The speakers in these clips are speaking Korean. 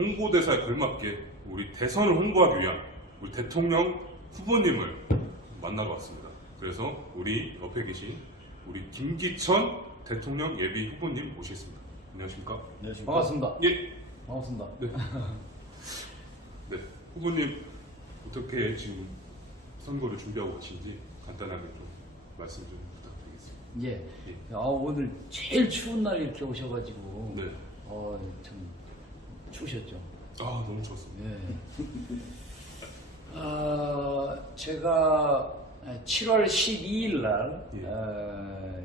홍보대사에 걸맞게 우리 대선을 홍보하기 위한 우리 대통령 후보님을 만나러 왔습니다. 그래서 우리 옆에 계신 우리 김기천 대통령 예비 후보님 모시겠습니다. 안녕하십니까? 안녕하십니까? 반갑습니다. 예. 반갑습니다. 네. 네. 후보님 어떻게 지금 선거를 준비하고 계신지 간단하게 좀 말씀 좀 부탁드리겠습니다. 예. 예. 오늘 제일 추운 날 이렇게 오셔가지고 네. 참 추우셨죠. 아 너무 좋습니다. 예. 제가 7월 12일 날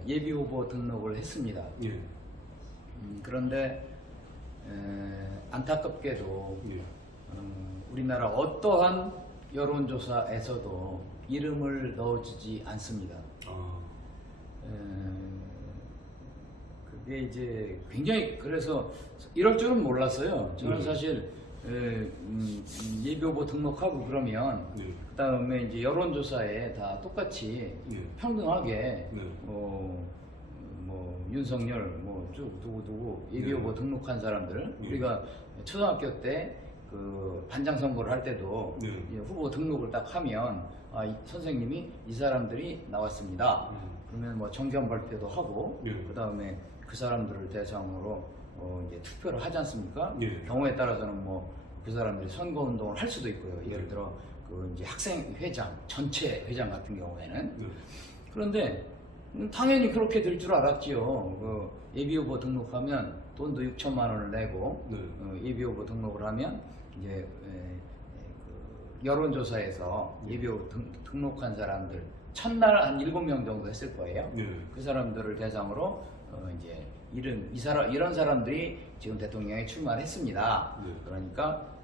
예비 후보 등록을 했습니다. 예. 그런데 안타깝게도 예. 우리나라 어떠한 여론조사에서도 이름을 넣어주지 않습니다. 아. 그게 이제 굉장히 그래서 이럴 줄은 몰랐어요. 저는 사실 예비 후보 등록하고 그러면 네. 그다음에 이제 여론조사에 다 똑같이 네. 평등하게 네. 뭐 윤석열 쭉 누구 예비 네. 후보 등록한 사람들 네. 우리가 초등학교 때 그 반장 선거를 할 때도 네. 이 후보 등록을 딱 하면 선생님이 이 사람들이 나왔습니다. 그러면 뭐 정견 발표도 하고 네. 그다음에 그 사람들을 대상으로 이제 투표를 하지 않습니까? 네. 경우에 따라서는 뭐 그 사람들이 선거 운동을 할 수도 있고요. 예를 들어 그 이제 학생 회장 전체 회장 같은 경우에는 네. 그런데 당연히 그렇게 될 줄 알았지요. 그 예비 후보 등록하면 돈도 6천만 원을 내고 네. 예비 후보 등록을 하면 이제 그 여론조사에서 예비 후보 등록한 사람들 첫날 한 7명 정도 했을 거예요. 네. 그 사람들을 대상으로 이제 이런 사람들이 지금 대통령에 출마를 했습니다. 네. 그러니까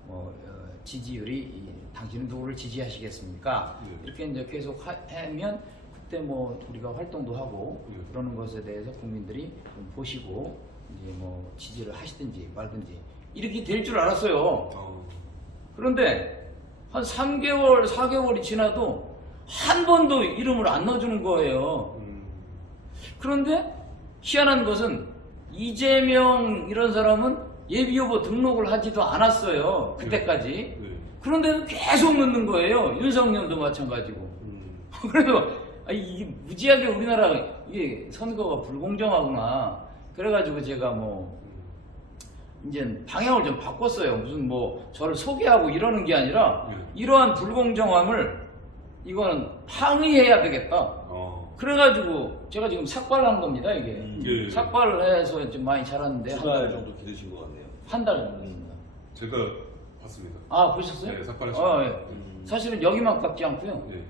지지율이 당신은 누구를 지지하시겠습니까? 네. 이렇게 이제 계속 하면 그때 뭐 우리가 활동도 하고 네. 그러는 것에 대해서 국민들이 좀 보시고 이제 뭐 지지를 하시든지 말든지 이렇게 될 줄 알았어요. 그런데 한 3개월, 4개월이 지나도 한 번도 이름을 안 넣어주는 거예요. 그런데 희한한 것은 이재명 이런 사람은 예비 후보 등록을 하지도 않았어요. 그때까지. 네. 그런데도 계속 넣는 거예요. 윤석열도 마찬가지고. 그래서 이게 무지하게 우리나라 이게 선거가 불공정하구나. 그래가지고 제가 이제 방향을 좀 바꿨어요. 무슨 저를 소개하고 이러는 게 아니라 이러한 불공정함을 이거는 항의해야 되겠다. 그래가지고 제가 지금 삭발을 한 겁니다. 이게 예. 삭발을 해서 좀 많이 자랐는데 두 달 정도 기르신 것 같네요. 한 달 정도 됐습니다. 제가 봤습니다. 보셨어요? 네, 삭발하셨어요. 예. 사실은 여기만 깎지 않고요. 네.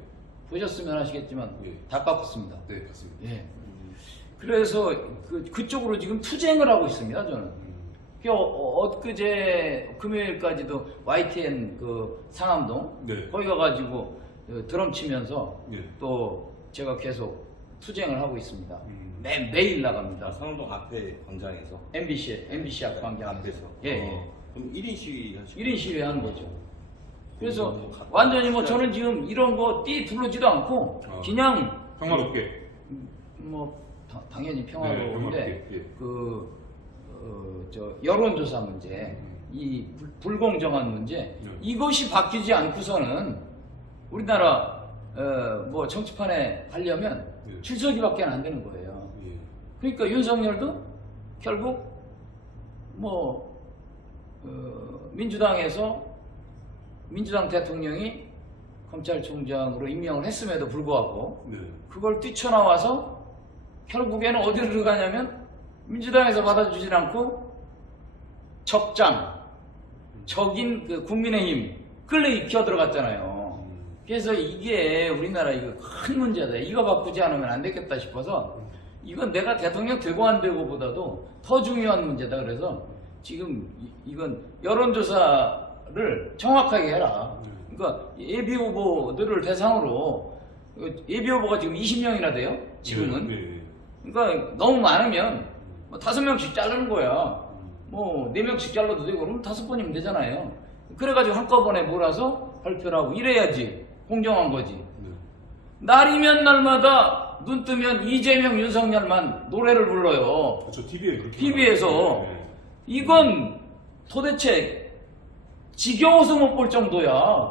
보셨으면 아시겠지만 예. 다 깎았습니다. 네, 봤습니다. 예. 그래서 그쪽으로 지금 투쟁을 하고 있습니다. 저는. 엊그제 금요일까지도 YTN 그 상암동 네. 거기 가가지고 드럼 치면서 예. 또 제가 계속 투쟁을 하고 있습니다. 음. 매일 나갑니다. 상암동 앞에 광장에서 MBC 앞 광장 앞에서. 예. 그럼 1인 시위 하시고 1인 시위 하는 거죠. 그래서 뭐 완전히 저는 지금 이런 거 두르지도 않고 그냥 평화롭게. 당연히 네, 평화로운데 평화롭게. 예. 여론조사 문제, 이 불공정한 문제 이것이 바뀌지 않고서는 우리나라 정치판에 가려면 예. 출석이밖에 안 되는 거예요. 예. 그러니까 윤석열도 결국 민주당 대통령이 검찰총장으로 임명을 했음에도 불구하고 네. 그걸 뛰쳐나와서 결국에는 어디로 가냐면 민주당에서 받아주진 않고 적인 그 국민의힘 끌려 익혀 들어갔잖아요. 그래서 이게 우리나라 이거 큰 문제다. 이거 바꾸지 않으면 안 되겠다 싶어서 이건 내가 대통령 되고 안 되고보다도 더 중요한 문제다. 그래서 지금 이건 여론조사를 정확하게 해라. 그러니까 예비 후보들을 대상으로 예비 후보가 지금 20명이나 돼요. 지금은. 네. 그러니까 너무 많으면 5명씩 자르는 거야. 4명씩 잘라도 되고 그러면 5번이면 되잖아요. 그래가지고 한꺼번에 몰아서 발표를 하고 이래야지 공정한 거지. 네. 날이면 날마다 눈 뜨면 이재명, 윤석열만 노래를 불러요. 그렇죠. TV에 그렇게. TV에서. 네. 이건 도대체 지겨워서 못 볼 정도야.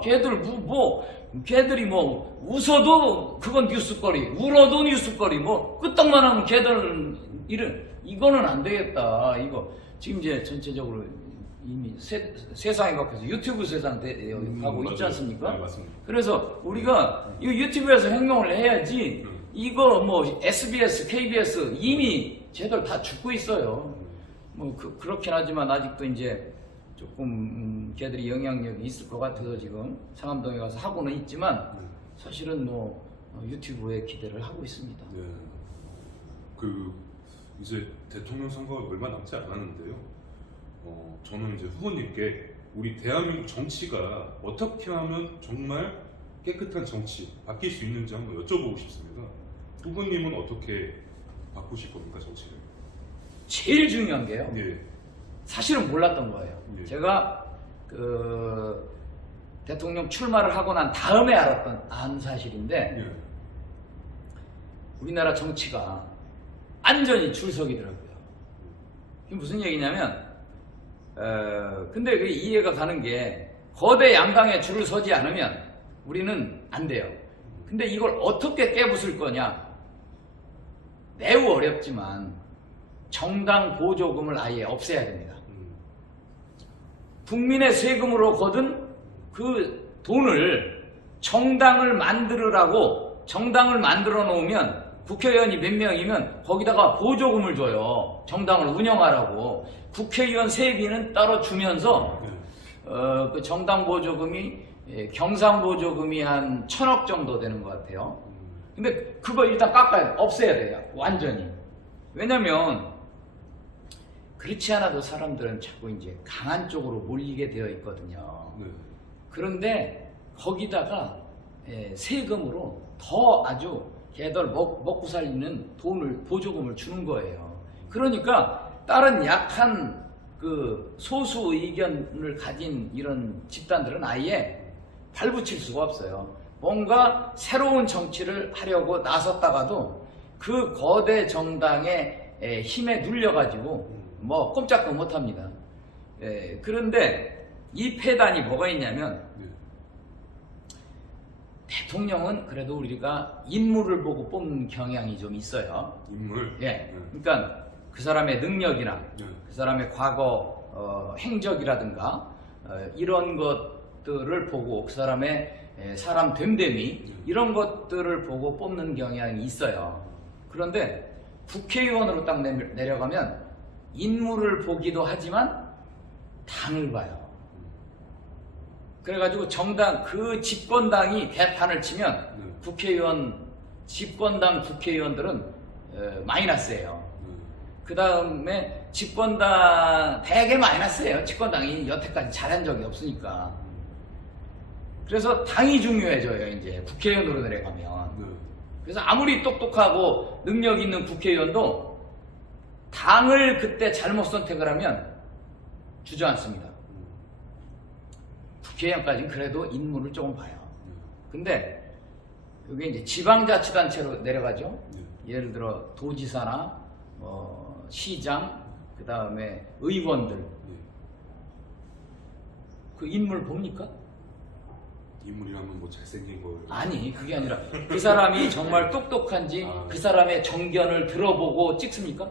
걔들이 뭐 웃어도 그건 뉴스거리, 울어도 뉴스거리, 뭐 끄떡만 하면 걔들 이거는 안 되겠다. 이거 지금 이제 전체적으로 이미 세상에 바뀌어서 유튜브 세상 가고 있지 맞아요. 않습니까? 네, 맞습니다. 그래서 우리가 이 유튜브에서 행동을 해야지. 이거 뭐 SBS, KBS 이미 쟤들 다 죽고 있어요. 뭐 그렇긴 하지만 아직도 이제 조금 걔들이 영향력이 있을 것 같아서 지금 상암동에 가서 하고는 있지만 사실은 뭐 유튜브에 기대를 하고 있습니다. 네. 그 이제 대통령 선거가 얼마 남지 않았는데요. 저는 이제 후보님께 우리 대한민국 정치가 어떻게 하면 정말 깨끗한 정치 바뀔 수 있는지 한번 여쭤보고 싶습니다. 후보님은 어떻게 바꾸실 겁니까, 정치를? 제일 중요한 게요. 예. 사실은 몰랐던 거예요. 예. 제가 그 대통령 출마를 하고 난 다음에 안 사실인데 예. 우리나라 정치가 완전히 줄서기더라고요. 이게 무슨 얘기냐면 근데 그 이해가 가는 게 거대 양당에 줄을 서지 않으면 우리는 안 돼요. 근데 이걸 어떻게 깨부술 거냐? 매우 어렵지만 정당 보조금을 아예 없애야 됩니다. 국민의 세금으로 거둔 그 돈을 정당을 만들으라고 정당을 만들어 놓으면 국회의원이 몇 명이면 거기다가 보조금을 줘요. 정당을 운영하라고. 국회의원 세비는 따로 주면서 그 정당 보조금이 경상 보조금이 한 1,000억 정도 되는 것 같아요. 근데 그거 일단 깎아야 돼. 없애야 돼요. 완전히. 왜냐면 그렇지 않아도 사람들은 자꾸 이제 강한 쪽으로 몰리게 되어 있거든요. 네. 그런데 거기다가 세금으로 더 아주 걔들 먹고 살리는 돈을 보조금을 주는 거예요. 그러니까 다른 약한 그 소수 의견을 가진 이런 집단들은 아예 발붙일 수가 없어요. 뭔가 새로운 정치를 하려고 나섰다가도 그 거대 정당의 힘에 눌려가지고 뭐 꼼짝도 못합니다. 그런데 이 폐단이 뭐가 있냐면 대통령은 그래도 우리가 인물을 보고 뽑는 경향이 좀 있어요. 인물. 예, 그러니까 그 사람의 능력이나 네. 그 사람의 과거 행적이라든가 이런 것들을 보고 그 사람의 사람 됨됨이 이런 것들을 보고 뽑는 경향이 있어요. 그런데 국회의원으로 딱 내려가면 인물을 보기도 하지만 당을 봐요. 그래가지고 정당 그 집권당이 개판을 치면 국회의원 집권당 국회의원들은 마이너스예요. 그 다음에 집권당 되게 마이너스예요. 집권당이 여태까지 잘한 적이 없으니까. 그래서 당이 중요해져요. 이제 국회의원으로 내려가면. 그래서 아무리 똑똑하고 능력 있는 국회의원도 당을 그때 잘못 선택을 하면 주저앉습니다. 국회의원까지는 그래도 인물을 조금 봐요. 근데 여기 이제 지방자치단체로 내려가죠. 예를 들어 도지사나 시장, 그 다음에 의원들. 그 인물 봅니까? 인물이라면 뭐 잘생긴 거예요. 아니, 그게 아니라 그 사람이 정말 똑똑한지 그 사람의 정견을 들어보고 찍습니까?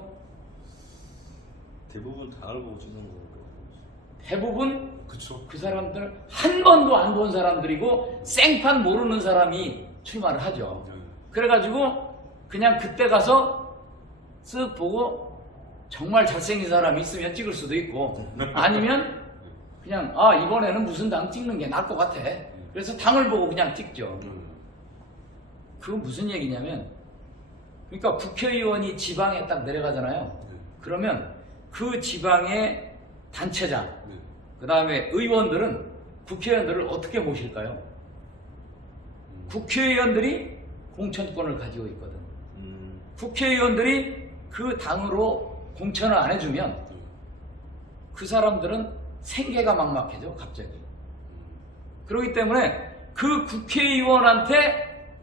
대부분 당을 보고 찍는 거고. 대부분 그쵸. 그 사람들 한 번도 안 본 사람들이고 생판 모르는 사람이 출마를 하죠. 그래가지고 그냥 그때 가서 쓱 보고 정말 잘생긴 사람이 있으면 찍을 수도 있고 아니면 그냥 이번에는 무슨 당 찍는 게 나을 것 같아. 그래서 당을 보고 그냥 찍죠. 그건 무슨 얘기냐면 그러니까 국회의원이 지방에 딱 내려가잖아요. 그러면 그 지방의 단체장 그 다음에 의원들은 국회의원들을 어떻게 모실까요? 국회의원들이 공천권을 가지고 있거든. 국회의원들이 그 당으로 공천을 안 해주면 그 사람들은 생계가 막막해져 갑자기. 그렇기 때문에 그 국회의원한테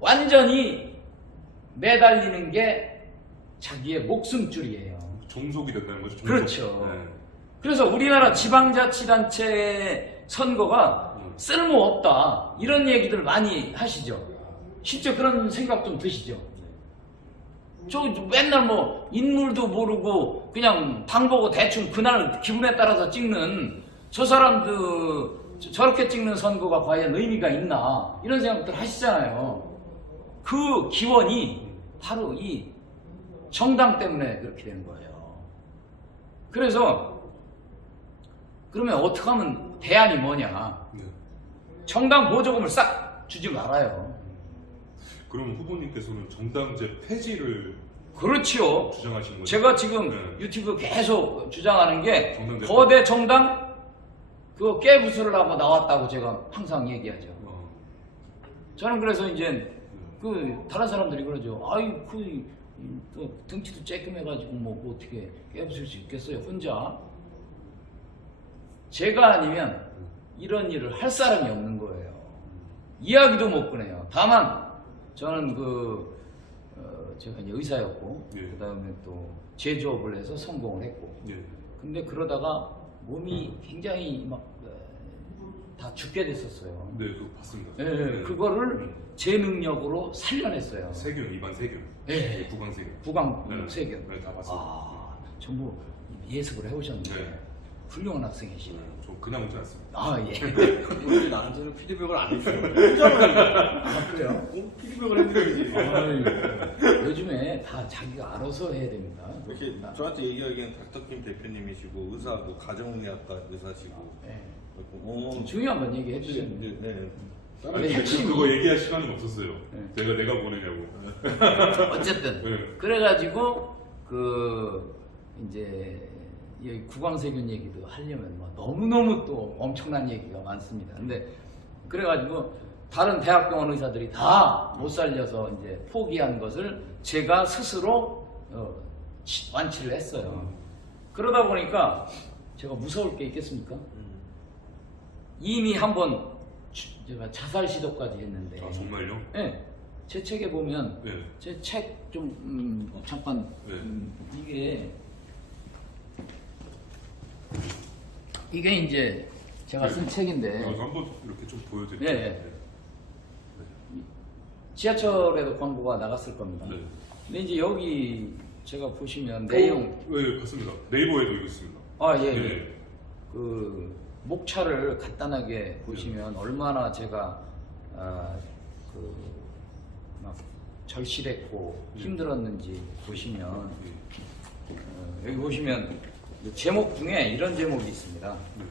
완전히 매달리는 게 자기의 목숨줄이에요. 종속이 된다는 거죠. 종속. 그렇죠. 네. 그래서 우리나라 지방자치단체 선거가 쓸모없다 이런 얘기들 많이 하시죠. 실제 그런 생각 좀 드시죠. 저 맨날 뭐 인물도 모르고 그냥 당 보고 대충 그날 기분에 따라서 찍는 저 사람들 저렇게 찍는 선거가 과연 의미가 있나 이런 생각들 하시잖아요. 그 기원이 바로 이 정당 때문에 그렇게 되는 거예요. 그래서 그러면 어떻게 하면 대안이 뭐냐? 네. 정당 보조금을 싹 주지 말아요. 그럼 후보님께서는 정당제 폐지를 그렇지요. 주장하시는 거죠? 제가 지금 네. 유튜브 계속 주장하는 게 정당제 거대 정당 그거 깨부수려고 나왔다고 제가 항상 얘기하죠. 저는 그래서 이제 그 다른 사람들이 그러죠. 아이 그 등치도 쬐끔해가지고 뭐 어떻게 깨부술 수 있겠어요 혼자. 제가 아니면 이런 일을 할 사람이 없는 거예요. 이야기도 못 꺼내요. 다만 저는 제가 이제 의사였고 예. 그 다음에 또 제조업을 해서 성공을 했고. 예. 근데 그러다가 몸이 굉장히 막 다 죽게 됐었어요. 네, 그거 봤습니다. 예, 예, 그거를 제 능력으로 살려냈어요. 세균, 입안 세균. 예, 네, 구강 세균. 구강 네. 세균. 네, 다 봤습니다. 아, 전부 예습을 해오셨는데 네. 훌륭한 학생이시네요. 저 그냥 오지 않습니다. 아 예. 우리 나한테는 피드백을 안 해주셔. 혼자만 아 그래요? 피드백을 해드려야지. 아유, 요즘에 다 자기가 알아서 해야 됩니다. 이렇게 저한테 얘기하기엔 닥터킴 대표님이시고 의사고 가정의학과 의사시고. 예. 어, 중요한 건 얘기해 주셨는데. 네, 네. 아니, 아니, 핵심이- 그거 얘기할 시간이 없었어요. 네. 내가 보내냐고. 어쨌든 네. 그래가지고 이제 이 구강세균 얘기도 하려면 뭐 너무너무 또 엄청난 얘기가 많습니다. 근데 그래가지고 다른 대학병원 의사들이 다 못 살려서 이제 포기한 것을 제가 스스로 완치를 했어요. 그러다 보니까 제가 무서울 게 있겠습니까? 이미 한번 제가 자살 시도까지 했는데. 아, 정말요? 네, 제 책에 보면 네. 제 책 좀 잠깐 네. 이게 이제 제가 쓴 책인데 한번 이렇게 좀 보여드릴게요. 네, 네. 지하철에도 광고가 나갔을 겁니다. 네. 근데 이제 여기 제가 보시면 내용 네, 봤습니다. 네이버에도 이거 있습니다. 예. 네. 그 목차를 간단하게 보시면 얼마나 제가 막 절실했고 힘들었는지 보시면 여기 보시면 제목 중에 이런 제목이 있습니다. 네.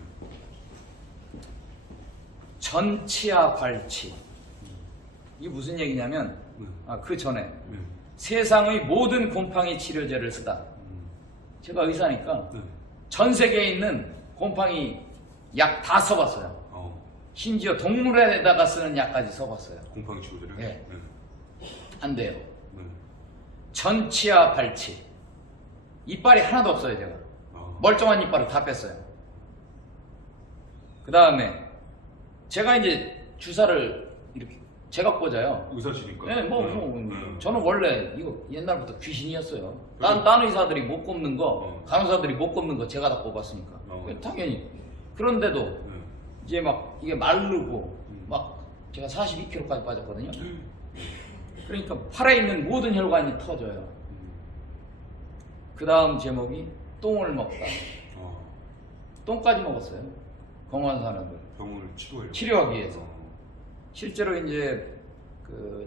전치아 발치. 이게 무슨 얘기냐면 네. 그 전에 네. 세상의 모든 곰팡이 치료제를 쓰다. 제가 의사니까 네. 전 세계에 있는 곰팡이 약 다 써봤어요. 심지어 동물에다가 쓰는 약까지 써봤어요. 곰팡이 치료제를. 네. 네. 안 돼요. 네. 전치아 발치. 이빨이 하나도 없어요, 제가. 멀쩡한 이빨을 다 뺐어요. 그 다음에 제가 이제 주사를 이렇게 제가 꽂아요. 의사시니까. 네, 저는 원래 이거 옛날부터 귀신이었어요. 딴 의사들이 못 꼽는 거, 간호사들이 못 꼽는 거 제가 다 꼽았으니까. 당연히. 그런데도 이제 막 이게 마르고 막 제가 42kg까지 빠졌거든요. 그러니까 팔에 있는 모든 혈관이 터져요. 그 다음 제목이 똥을 먹다. 똥까지 먹었어요. 공원 사람들. 병원을 치료해요. 치료하기 위해서. 실제로 이제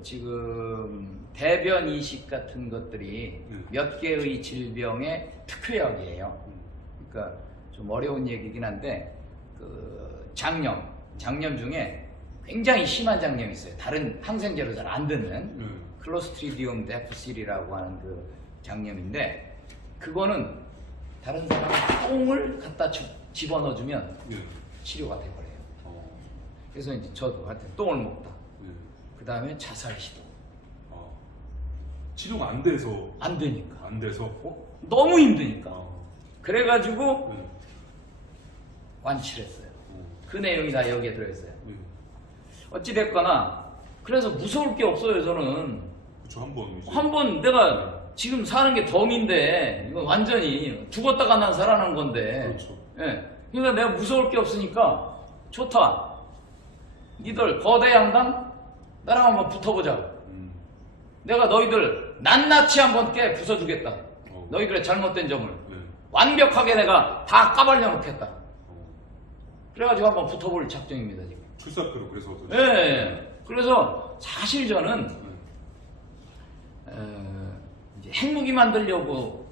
지금 대변 이식 같은 것들이 몇 개의 질병의 특효약이에요. 그러니까 좀 어려운 얘기긴 한데 장염 중에 굉장히 심한 장염이 있어요. 다른 항생제로 잘 안 듣는 클로스트리디움 데프실이라고 하는 그 장염인데 그거는 다른 사람 똥을 갖다 집어넣어주면 치료가 돼버려요. 그래서 이제 저도 하여튼 똥을 먹다. 그 다음에 자살 시도. 치료가 안 돼서. 안 되니까. 안 돼서. 너무 힘드니까. 그래가지고 완치를 했어요. 그 내용이 다 여기에 들어있어요. 어찌됐거나 그래서 무서울 게 없어요. 저는 그쵸, 한번 내가 지금 사는 게 덤인데 이거 완전히 죽었다가 난 살아난 건데. 그렇죠. 예. 그러니까 내가 무서울 게 없으니까 좋다. 니들 거대 양당 나랑 한번 붙어보자. 내가 너희들 낱낱이 한번 깨 부숴주겠다. 너희들의 잘못된 점을 네. 완벽하게 내가 다 까발려 놓겠다. 그래가지고 한번 붙어볼 작정입니다 지금. 출사표로 그래서 예, 예. 그래서 사실 저는 이제 핵무기 만들려고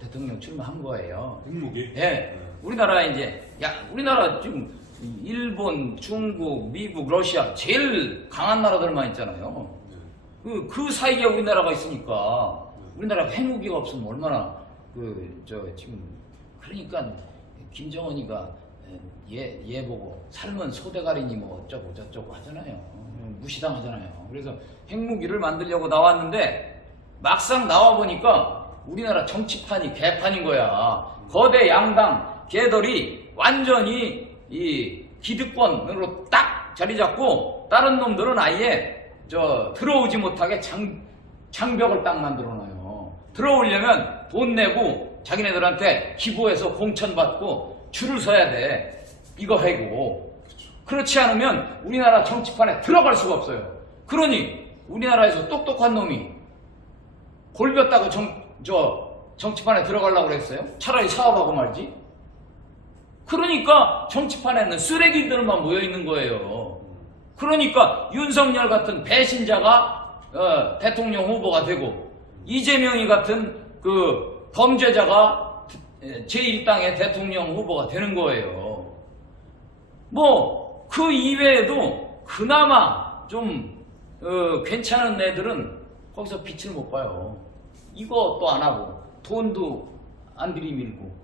대통령 출마한 거예요. 핵무기. 예. 우리나라 이제 우리나라 지금 일본, 중국, 미국, 러시아 제일 강한 나라들만 있잖아요. 네. 그 사이에 우리나라가 있으니까 우리나라가 핵무기가 없으면 얼마나 지금 그러니까 김정은이가 얘 보고 삶은 소대가리니 뭐 어쩌고 저쩌고 하잖아요. 무시당하잖아요. 그래서 핵무기를 만들려고 나왔는데 막상 나와 보니까 우리나라 정치판이 개판인 거야. 거대 양당 걔들이 완전히 이 기득권으로 딱 자리 잡고 다른 놈들은 아예 들어오지 못하게 장벽을 딱 만들어 놔요. 들어오려면 돈 내고 자기네들한테 기부해서 공천받고 줄을 서야 돼. 이거 해고. 그렇지 않으면 우리나라 정치판에 들어갈 수가 없어요. 그러니 우리나라에서 똑똑한 놈이 골볐다고 정치판에 들어가려고 그랬어요? 차라리 사업하고 말지. 그러니까 정치판에는 쓰레기들만 모여있는 거예요. 그러니까 윤석열 같은 배신자가 대통령 후보가 되고 이재명이 같은 그 범죄자가 제1당의 대통령 후보가 되는 거예요. 뭐 그 이외에도 그나마 좀 괜찮은 애들은 거기서 빛을 못 봐요. 이것도 안 하고 돈도 안 들이밀고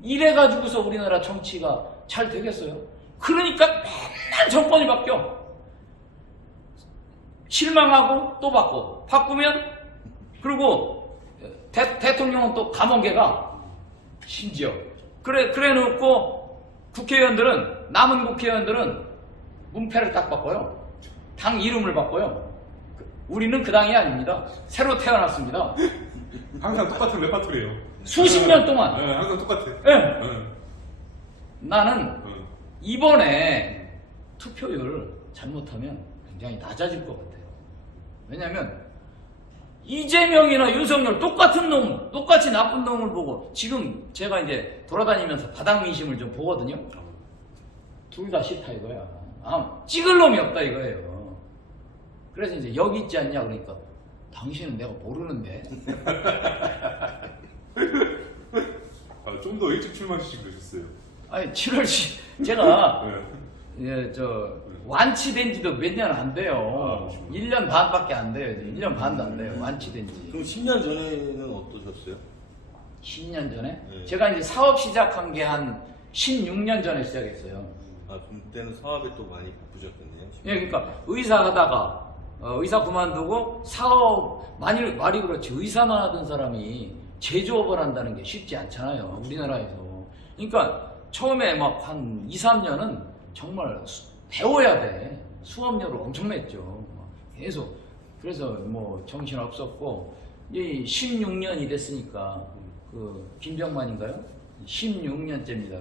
이래가지고서 우리나라 정치가 잘 되겠어요? 그러니까 맨날 정권이 바뀌어. 실망하고 또 바꾸면 그리고 대통령은 또 감옥에가 심지어 그래 놓고 남은 국회의원들은 문패를 딱 바꿔요. 당 이름을 바꿔요. 우리는 그 당이 아닙니다. 새로 태어났습니다. 항상 똑같은 레파토리예요. 수십 년 동안. 네, 항상 똑같아. 네. 네. 나는 이번에 투표율 잘못하면 굉장히 낮아질 것 같아요. 왜냐면 이재명이나 윤석열 똑같이 나쁜 놈을 보고 지금 제가 이제 돌아다니면서 바닥 민심을 좀 보거든요. 둘 다 싫다 이거야. 찍을 놈이 없다 이거예요. 그래서 이제 여기 있지 않냐 그러니까 당신은 내가 모르는데. 좀 더 일찍 출마하시지 그러셨어요. 아니 7월 제가 네. 완치된 지도 몇 년 안 돼요. 그렇죠. 1년 반밖에 안 돼요. 1년 반도 안 돼요. 완치된 지. 그럼 10년 전에는 어떠셨어요? 10년 전에? 네. 제가 이제 사업 시작한 게 한 16년 전에 시작했어요. 그때는 사업에 또 많이 바쁘셨겠네요. 예, 그러니까 의사 하다가 의사 그만두고 사업 말이 그렇지 의사만 하던 사람이 제조업을 한다는 게 쉽지 않잖아요. 우리나라에서. 그러니까 처음에 막 한 2, 3년은 정말 배워야 돼. 수업료를 엄청 냈죠. 계속. 그래서 뭐 정신 없었고 이 16년이 됐으니까 그 김병만인가요? 16년째입니다.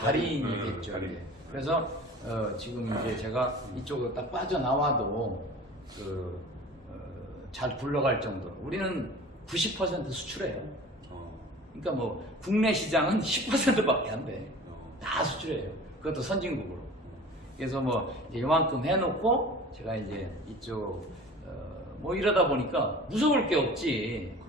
달인이겠죠. 달인. 그래서 지금 이제 제가 이쪽으로 딱 빠져나와도 잘 굴러갈 정도로 우리는 90% 수출해요. 그러니까 뭐 국내 시장은 10%밖에 안 돼. 다 수출해요. 그것도 선진국으로. 그래서 뭐 이제 이만큼 해놓고 제가 이제 이쪽 뭐 이러다 보니까 무서울 게 없지.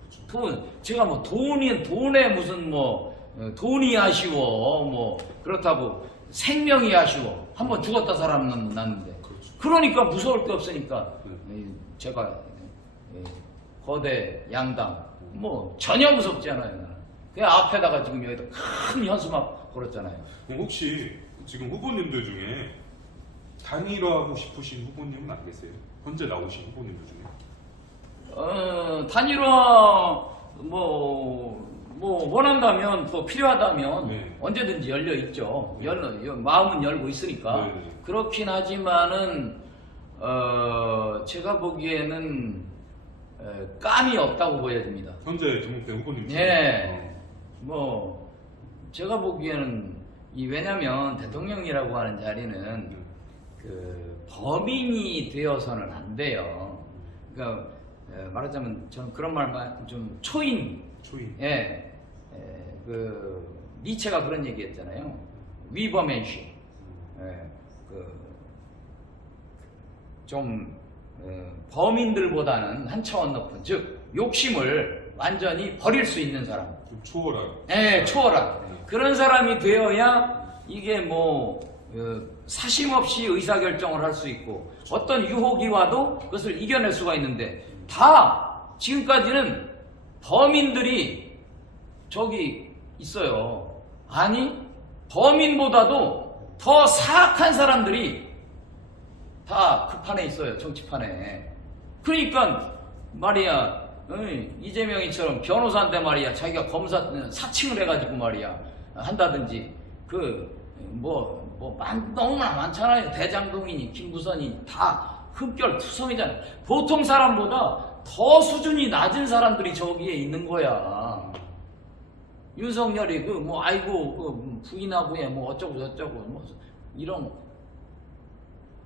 제가 뭐 돈에 무슨 뭐 돈이 아쉬워 뭐 그렇다고 생명이 아쉬워. 한번 죽었다 살아났는데. 그러니까 무서울 게 없으니까 제가 거대 양당 뭐 전혀 무섭지 않아요. 나는. 그냥 앞에다가 지금 여기다 큰 현수막 걸었잖아요. 그럼 혹시 지금 후보님들 중에 단일화하고 싶으신 후보님은 안 계세요? 현재 나오신 후보님들 중에? 단일화 뭐 원한다면 또 필요하다면 네. 언제든지 열려 있죠. 마음은 열고 있으니까. 네. 그렇긴 하지만은 제가 보기에는 감이 없다고 보여집니다. 현재 정국대 후보님. 예. 뭐 제가 보기에는 왜냐면 대통령이라고 하는 자리는 그 범인이 되어서는 안 돼요. 그러니까 말하자면 저는 그런 말만 좀 초인. 예. 그 니체가 그런 얘기했잖아요. 위버맨십. 예. 좀 범인들보다는 한 차원 높은, 즉 욕심을 완전히 버릴 수 있는 사람. 좀 초월한. 네, 초월한 그런 사람이 되어야 이게 뭐 사심 없이 의사결정을 할 수 있고 어떤 유혹이 와도 그것을 이겨낼 수가 있는데, 다 지금까지는 범인들이 저기 있어요. 아니, 범인보다도 더 사악한 사람들이 다 그 판에 있어요. 정치판에. 그러니까 말이야, 이재명이처럼 변호사인데 말이야, 자기가 검사 사칭을 해가지고 말이야 한다든지, 너무나 많잖아요. 대장동이니 김부선이 다 흡결투성이잖아요. 보통 사람보다 더 수준이 낮은 사람들이 저기에 있는 거야. 윤석열이 부인하고에 어쩌고 저쩌고 이런,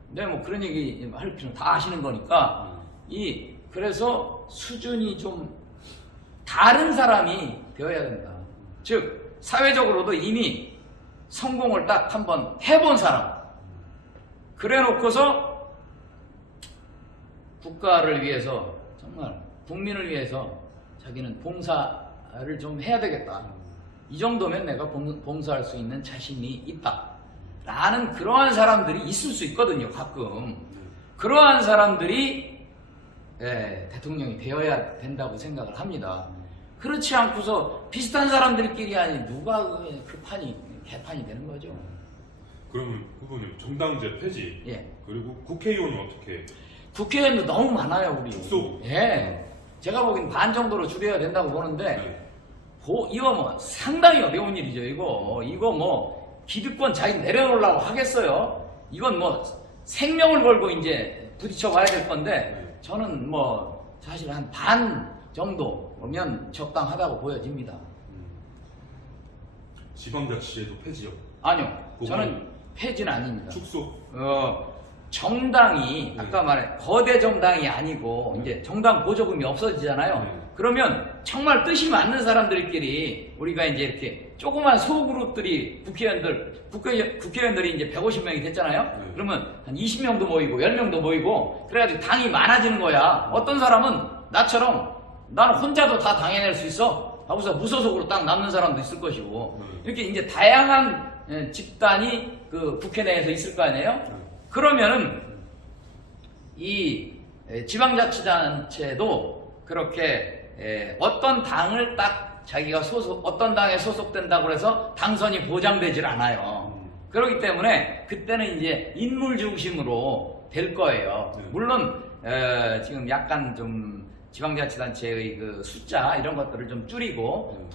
뭐 그런 얘기 할 필요 다 아시는 거니까. 그래서 수준이 좀 다른 사람이 되어야 된다. 즉 사회적으로도 이미 성공을 딱 한번 해본 사람, 그래 놓고서 국가를 위해서, 정말 국민을 위해서 자기는 봉사를 좀 해야 되겠다. 이 정도면 내가 봉사할 수 있는 자신이 있다 라는 그러한 사람들이 있을 수 있거든요. 가끔 그러한 사람들이 대통령이 되어야 된다고 생각을 합니다. 그렇지 않고서 비슷한 사람들끼리 하니 누가 개판이 되는 거죠. 그러면 후보님, 정당제 폐지, 예. 그리고 국회의원은 어떻게? 국회의원도 너무 많아요, 우리. 축소. 예. 제가 보기엔 반 정도로 줄여야 된다고 보는데, 네. 이거 뭐 상당히 어려운 일이죠. 이거 뭐 기득권 자기 내려놓으려고 하겠어요. 이건 뭐 생명을 걸고 이제 부딪혀 봐야 될 건데, 저는 뭐 사실 한 반 정도면 적당하다고 보여집니다. 지방자치제도 폐지요? 아니요, 저는 폐지는 아닙니다. 축소. 정당이 아까 말해 거대 정당이 아니고 이제 정당 보조금이 없어지잖아요. 그러면 정말 뜻이 맞는 사람들끼리 우리가 이제 이렇게 조그만 소그룹들이 국회의원들이 이제 150명이 됐잖아요. 그러면 한 20명도 모이고 10명도 모이고 그래가지고 당이 많아지는 거야. 어떤 사람은 나처럼 나는 혼자도 다 당해낼 수 있어 하고서 무소속으로 딱 남는 사람도 있을 것이고, 이렇게 이제 다양한 집단이 그 국회 내에서 있을 거 아니에요. 그러면은 이 지방자치단체도 그렇게 어떤 당을 딱 자기가 어떤 당에 소속된다고 해서 당선이 보장되질 않아요. 그렇기 때문에 그때는 이제 인물 중심으로 될 거예요. 물론 지금 약간 좀 지방자치단체의 그 숫자 이런 것들을 좀 줄이고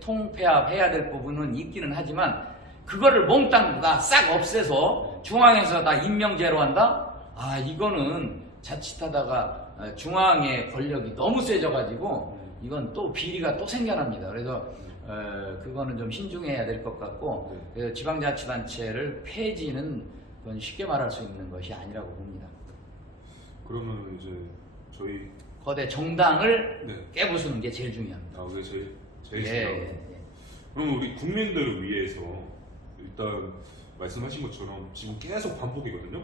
통폐합해야 될 부분은 있기는 하지만, 그거를 몽땅 다 싹 없애서 중앙에서 다 임명제로 한다? 이거는 자칫하다가 중앙의 권력이 너무 세져가지고 이건 또 비리가 또 생겨납니다. 그래서 그거는 좀 신중해야 될 것 같고, 지방자치단체를 폐지는 그건 쉽게 말할 수 있는 것이 아니라고 봅니다. 그러면 이제 저희 거대 정당을 깨부수는 게 제일 중요합니다. 그게 제일 중요하고. 그럼 우리 국민들을 위해서 일단 말씀하신 것처럼 지금 계속 반복이거든요.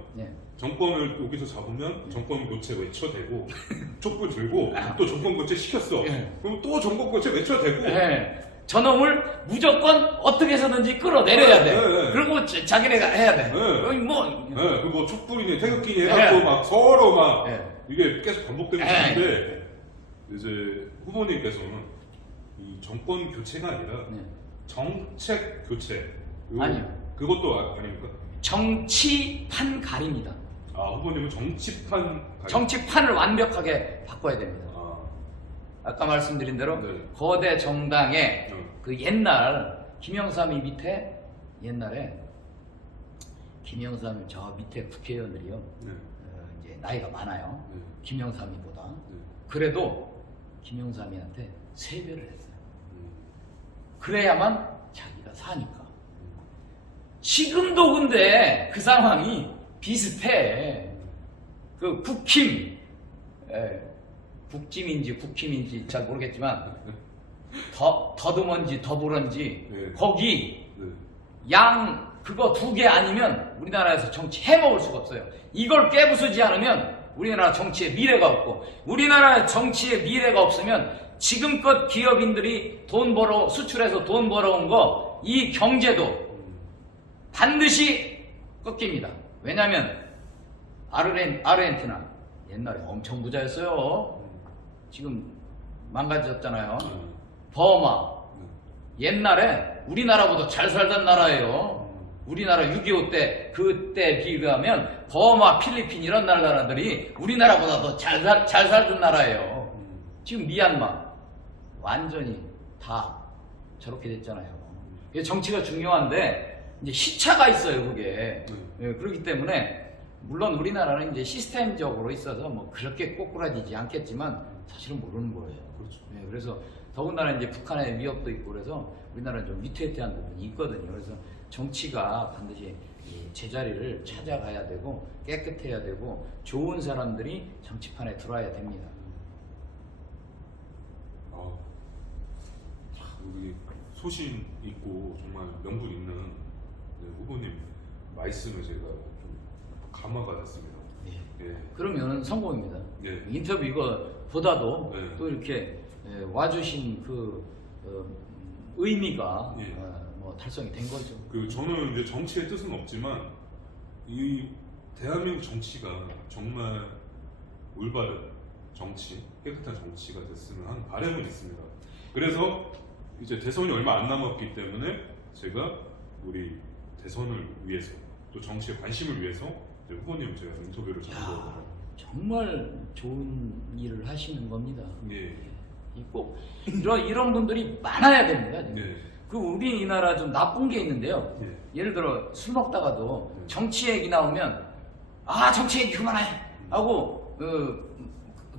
정권을 여기서 잡으면 정권 교체 외쳐대고 촛불 들고 또 정권 교체 시켰어. 그럼 또 정권 교체 외쳐대고. 저놈을 무조건 어떻게 해서든지 끌어내려야 돼. 그리고 자기네가 해야 돼. 뭐 촛불이니 태극기니 해갖고 막 서로 막 이게 계속 반복되고 있는데, 이제 후보님께서는 이 정권 교체가 아니라 정책 교체. 아니요. 그것도 아닙니까? 정치판 가립니다. 후보님은 정치판 정치판을 완벽하게 바꿔야 됩니다. 아까 말씀드린 대로 거대 정당의 그 옛날 김영삼이 밑에, 옛날에 김영삼 저 밑에 국회의원들이요, 이제 나이가 많아요. 김영삼이보다. 그래도 김영삼이한테 세배를 했어요. 그래야만 자기가 사니까. 지금도 근데 그 상황이 비슷해. 그 국힘, 국짐인지 국힘인지 잘 모르겠지만 더듬은지 더불은지 네. 거기 네. 양 그거 2개 아니면 우리나라에서 정치 해먹을 수가 없어요. 이걸 깨부수지 않으면 우리나라 정치의 미래가 없고, 우리나라 정치의 미래가 없으면 지금껏 기업인들이 돈 벌어 수출해서 돈 벌어온 거 이 경제도 반드시 꺾입니다. 왜냐하면 아르헨티나 옛날에 엄청 부자였어요. 지금 망가졌잖아요. 버마 옛날에 우리나라보다 잘 살던 나라예요. 우리나라 6.25 때 그때 비교하면 버마, 필리핀 이런 나라들이 우리나라보다 더 잘 살던 나라예요. 지금 미얀마 완전히 다 저렇게 됐잖아요. 그게 정치가 중요한데 이제 시차가 있어요, 그게. 예, 그렇기 때문에 물론 우리나라는 이제 시스템적으로 있어서 뭐 그렇게 꼬꾸라지지 않겠지만 사실은 모르는 거예요. 그렇죠. 예, 그래서 더군다나 이제 북한의 위협도 있고 그래서 우리나라는 좀 위태위태한 부분이 있거든요. 그래서 정치가 반드시 이 제자리를 찾아가야 되고 깨끗해야 되고 좋은 사람들이 정치판에 들어와야 됩니다. 우리 소신 있고 정말 명분 있는 후보님 말씀을 제가 좀 감화가 됐습니다. 예. 그러면 성공입니다. 예. 인터뷰 이거보다도 네. 또 이렇게 와주신 그 의미가 예. 뭐 달성이 된 거죠. 저는 이제 정치의 뜻은 없지만 이 대한민국 정치가 정말 올바른 정치, 깨끗한 정치가 됐으면 하는 바람은 있습니다. 그래서 이제 대선이 얼마 안 남았기 때문에 제가 우리 대선을 위해서 또 정치에 관심을 위해서 이제 후보님 제가 인터뷰를 잡은 거거든요. 정말 좋은 일을 하시는 겁니다. 예. 꼭 이런 분들이 많아야 됩니다. 네. 그 우리나라 좀 나쁜 게 있는데요. 예. 예를 들어 술 먹다가도 네. 정치 얘기 나오면 정치 얘기 그만해 하고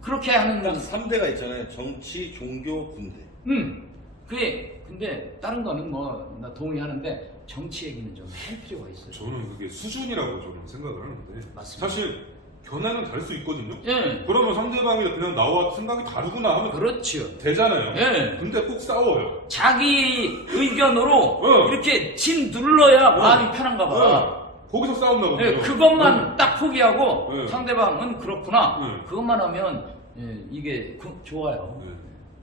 그렇게 하는 딱 3대가 있잖아요. 정치, 종교, 군대. 그게 근데 다른 거는 뭐 나 동의하는데 정치 얘기는 좀 할 필요가 있어요. 저는 그게 수준이라고 저는 생각을 하는데 맞습니다. 사실 견해는 다를 수 있거든요. 예. 그러면 상대방이 그냥 나와 생각이 다르구나 하면 그렇죠. 되잖아요. 예. 근데 꼭 싸워요. 자기 의견으로 응. 이렇게 침 눌러야 마음이 편한가 봐. 거기서 싸웠나 보죠. 예, 그것만 딱 포기하고 네. 상대방은 그렇구나. 네. 그것만 하면 이게 좋아요. 네.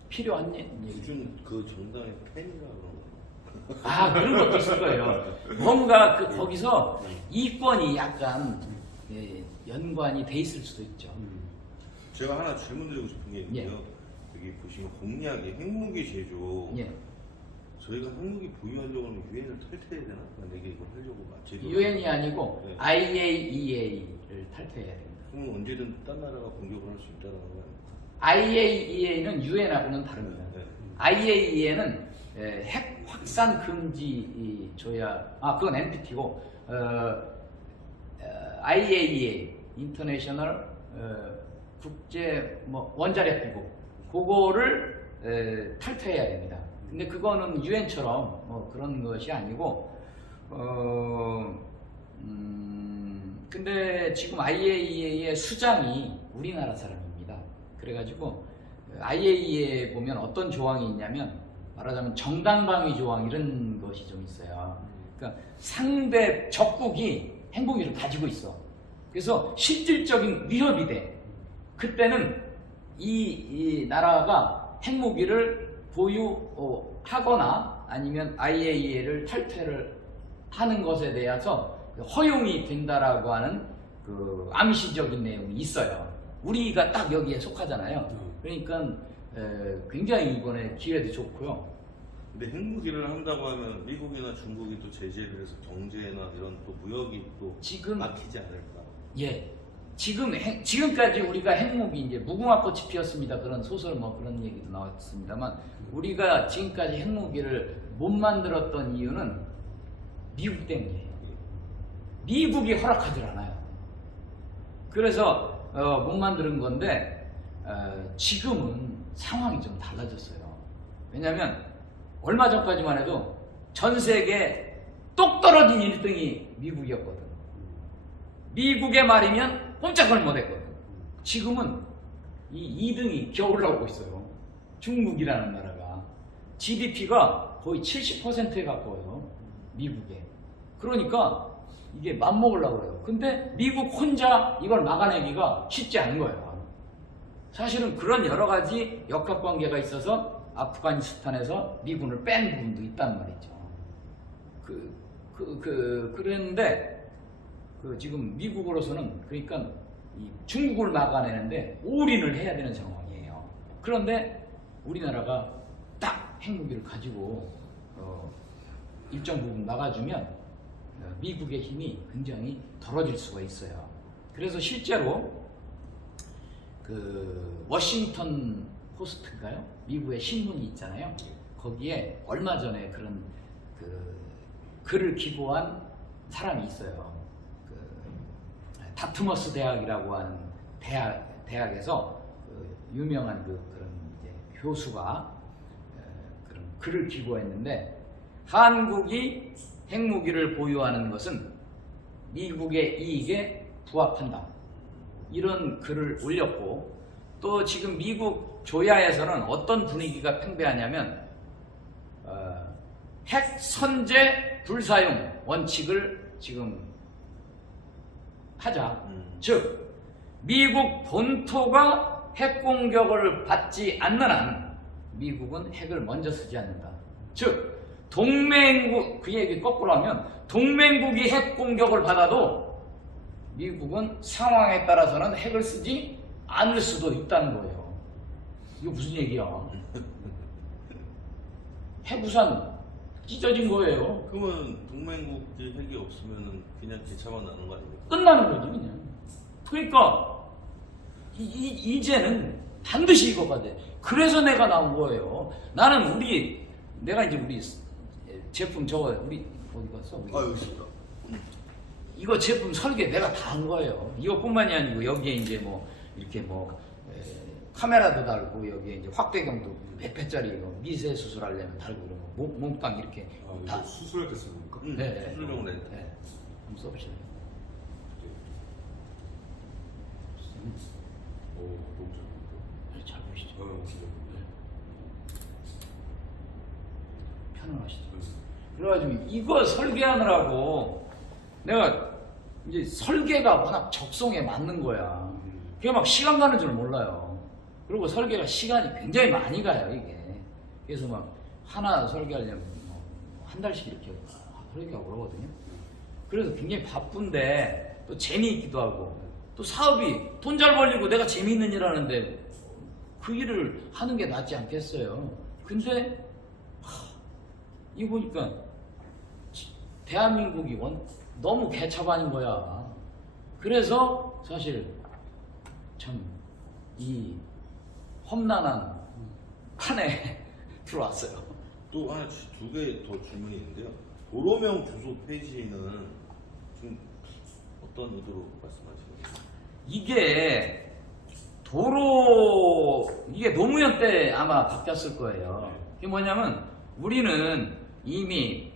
필요한 얘기. 요즘 그 정당의 팬이라 그런 거. 그런 것도 있을 거예요. 뭔가 거기서 이권이 약간 연관이 돼 있을 수도 있죠. 제가 하나 질문드리고 싶은 게 있는데요. 여기 보시면 공약이 핵무기 제조. 예. 저희가 핵무기 보유하려고 하면 유엔을 탈퇴해야 되나? 만약에 이걸 하려고 제조. 유엔이 아니고 네. IAEA를 탈퇴해야 됩니다. 그러면 언제든 딴 나라가 공격을 할 수 있다는 거 아니에요? IAEA는 유엔하고는 다릅니다. 네. IAEA는 핵 확산 금지 그건 NPT고 IAEA 인터내셔널 국제 원자력 기구 그거를 탈퇴해야 됩니다. 근데 그거는 유엔처럼 그런 것이 아니고 근데 지금 IAEA의 수장이 우리나라 사람입니다. 그래가지고 IAEA에 보면 어떤 조항이 있냐면 말하자면 정당방위 조항 이런 것이 좀 있어요. 그러니까 상대 적국이 핵무기를 가지고 있어. 그래서 실질적인 위협이 돼. 그때는 이 나라가 핵무기를 보유하거나 아니면 IAEA를 탈퇴를 하는 것에 대해서 허용이 된다라고 하는 그 암시적인 내용이 있어요. 우리가 딱 여기에 속하잖아요. 그러니까 굉장히 이번에 기회도 좋고요. 근데 핵무기를 한다고 하면 미국이나 중국이 또 제재를 해서 경제나 이런 또 무역이 또 지금 막히지 않을까? 예. 지금까지 우리가 핵무기 이제 무궁화 꽃이 피었습니다. 그런 소설 그런 얘기도 나왔습니다만 우리가 지금까지 핵무기를 못 만들었던 이유는 미국 때문이에요. 미국이 허락하질 않아요. 그래서 못 만드는 건데 지금은 상황이 좀 달라졌어요. 왜냐하면 얼마 전까지만 해도 전 세계 똑 떨어진 1등이 미국이었거든. 미국의 말이면 꼼짝을 못했거든. 지금은 이 2등이 기어 올라오고 있어요. 중국이라는 나라가 GDP가 거의 70%에 가까워요. 미국에. 그러니까 이게 맘먹으려고 그래요. 근데 미국 혼자 이걸 막아내기가 쉽지 않은 거예요. 사실은 그런 여러 가지 역학관계가 있어서 아프가니스탄에서 미군을 뺀 부분도 있단 말이죠. 그랬는데 지금 미국으로서는 그러니까 이 중국을 막아내는데 올인을 해야 되는 상황이에요. 그런데 우리나라가 딱 핵무기를 가지고 일정 부분 막아주면 미국의 힘이 굉장히 덜어질 수가 있어요. 그래서 실제로 워싱턴 포스트인가요? 미국의 신문이 있잖아요. 거기에 얼마 전에 그런 글을 기고한 사람이 있어요. 다트머스 대학이라고 하는 대학에서 유명한 그런 이제 교수가 그런 글을 기고했는데, 한국이 핵무기를 보유하는 것은 미국의 이익에 부합한다, 이런 글을 올렸고, 또 지금 미국 조야에서는 어떤 분위기가 팽배하냐면 핵 선제 불사용 원칙을 지금 하자. 즉 미국 본토가 핵 공격을 받지 않는 한 미국은 핵을 먼저 쓰지 않는다. 즉 동맹국, 그 얘기 거꾸로 하면 동맹국이 핵 공격을 받아도 미국은 상황에 따라서는 핵을 쓰지 않을 수도 있다는 거예요. 이거 무슨 얘기야? 핵우산 찢어진 거예요. 그러면 동맹국들 핵이 없으면 그냥 개차만 나는 거 아닙니까? 끝나는 거지 그냥. 그러니까 이제는 반드시 이거가 돼. 그래서 내가 나온 거예요. 나는 내가 이제 우리 제품 저거 우리 어디 갔어? 여기 있습니다. 이거 제품 설계 내가 다 한 거예요. 이것뿐만이 아니고 여기에 이제 뭐 이렇게 카메라도 달고 여기에 이제 확대경도 몇 회짜리 이거 미세 수술하려면 달고 이런 거 몸빵 이렇게 다. 이거 수술할 때 쓰는 겁니까? 네. 수술용 렌즈. 네. 한번 써보시죠. 너무 잘 보이시죠? 진짜. 편안하시죠? 그래가지고 이거 설계하느라고 내가 이제 설계가 워낙 적성에 맞는 거야. 그게 막 시간 가는 줄 몰라요. 그리고 설계가 시간이 굉장히 많이 가요, 이게. 그래서 막 하나 설계하려면 한 달씩 이렇게 설계하고 그러거든요. 그래서 굉장히 바쁜데 또 재미있기도 하고, 또 사업이 돈 잘 벌리고 내가 재미있는 일 하는데 그 일을 하는 게 낫지 않겠어요. 근데 이거 보니까 대한민국이 너무 개차반인 거야. 그래서 사실 참 이 험난한 판에 들어왔어요. 또 하나 두 개 더 질문이 있는데요. 도로명 주소 페이지는 지금 어떤 의도로 말씀하시는 거예요? 이게 이게 노무현 때 아마 바뀌었을 거예요. 이게 뭐냐면 우리는 이미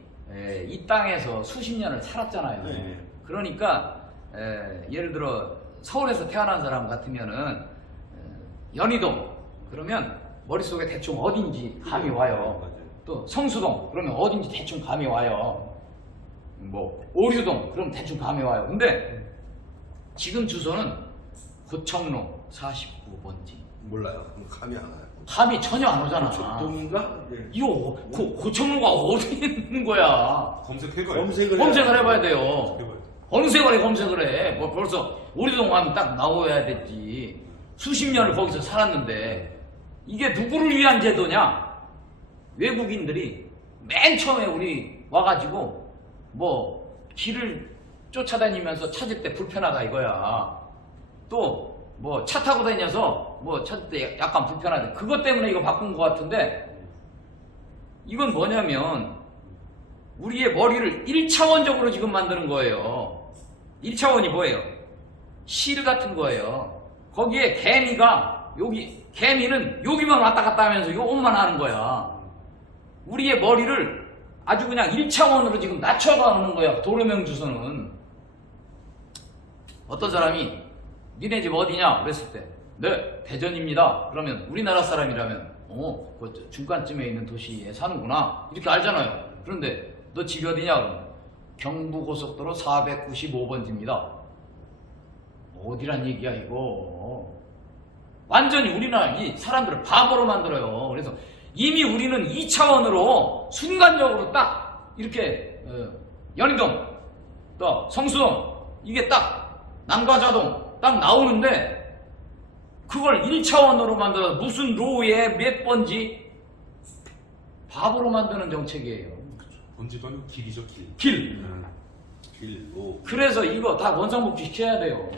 이 땅에서 수십 년을 살았잖아요. 네. 그러니까 예를 들어 서울에서 태어난 사람 같으면은 연희동 그러면 머릿속에 대충 어딘지 감이 와요. 맞아요. 또 성수동 그러면 어딘지 대충 감이 와요. 뭐 오류동 그러면 대충 감이 와요. 근데 지금 주소는 고청로 49번지. 몰라요. 그럼 감이 안 와요. 감이 전혀 안 오잖아. 동인가? 이거 고청로가 어디 있는 거야? 검색해봐요. 검색을 해봐야 돼요. 검색해봐요. 검색을 해. 뭐 벌써 오리동 하면 딱 나와야 됐지. 수십 년을 거기서 살았는데 이게 누구를 위한 제도냐? 외국인들이 맨 처음에 우리 와가지고 뭐 길을 쫓아다니면서 찾을 때 불편하다 이거야. 또 뭐 차 타고 다녀서 뭐 찾을 때 약간 불편하다. 그것 때문에 이거 바꾼 것 같은데, 이건 뭐냐면 우리의 머리를 1차원적으로 지금 만드는 거예요. 1차원이 뭐예요? 실 같은 거예요. 거기에 개미가 여기 개미는 여기만 왔다 갔다 하면서 요것만 하는 거야. 우리의 머리를 아주 그냥 1차원으로 지금 낮춰가는 거야. 도로명 주소는. 어떤 사람이 니네 집 어디냐 그랬을 때 네 대전입니다. 그러면 우리나라 사람이라면 그 중간쯤에 있는 도시에 사는구나 이렇게 알잖아요. 그런데 너 집이 어디냐 그러면 경부고속도로 495번지입니다. 어디란 얘기야 이거. 완전히 우리나라 이 사람들을 바보로 만들어요. 그래서 이미 우리는 2차원으로 순간적으로 딱 이렇게 연희동 또 성수동 이게 딱 남과자동 딱 나오는데 그걸 1차원으로 만들어서 무슨 로에 몇 번지 바보로 만드는 정책이에요. 번지도 아니고 길이죠, 길. 길. 길로. 그래서 이거 다 원상복귀 시켜야 돼요.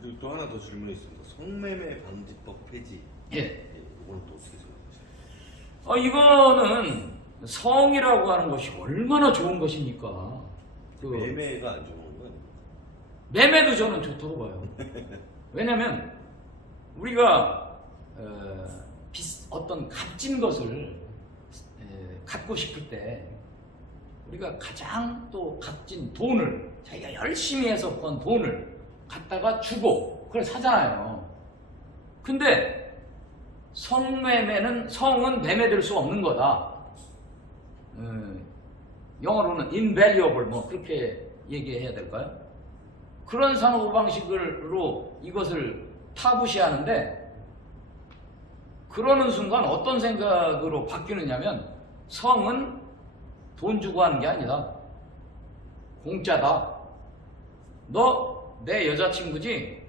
그리고 또 하나 더 질문이 있습니다. 성매매 방지법 폐지. 예. 이거는 또 어떻게 생각하세요? 이거는 성이라고 하는 것이 얼마나 좋은 것입니까? 매매가 안 좋은 건 매매도 저는 좋다고 봐요. 왜냐면 우리가 어떤 값진 것을 갖고 싶을 때 우리가 가장 또 값진 돈을 자기가 열심히 해서 번 돈을 갖다가 주고 그걸 사잖아요. 근데 성은 매매될 수 없는 거다. 영어로는 invaluable 뭐 그렇게 얘기해야 될까요? 그런 사고방식으로 이것을 타부시하는데 그러는 순간 어떤 생각으로 바뀌느냐면 성은 돈 주고 하는 게 아니다. 공짜다. 너 내 여자친구지?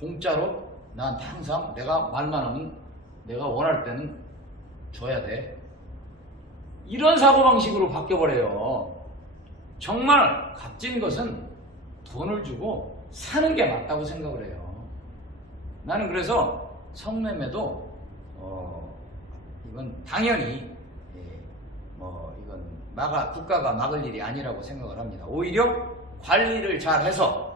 공짜로 나한테 항상 내가 말만 하면 내가 원할 때는 줘야 돼. 이런 사고방식으로 바뀌어버려요. 정말 값진 것은 돈을 주고 사는 게 맞다고 생각을 해요. 나는 그래서 성매매도 이건 당연히 이건 국가가 막을 일이 아니라고 생각을 합니다. 오히려 관리를 잘 해서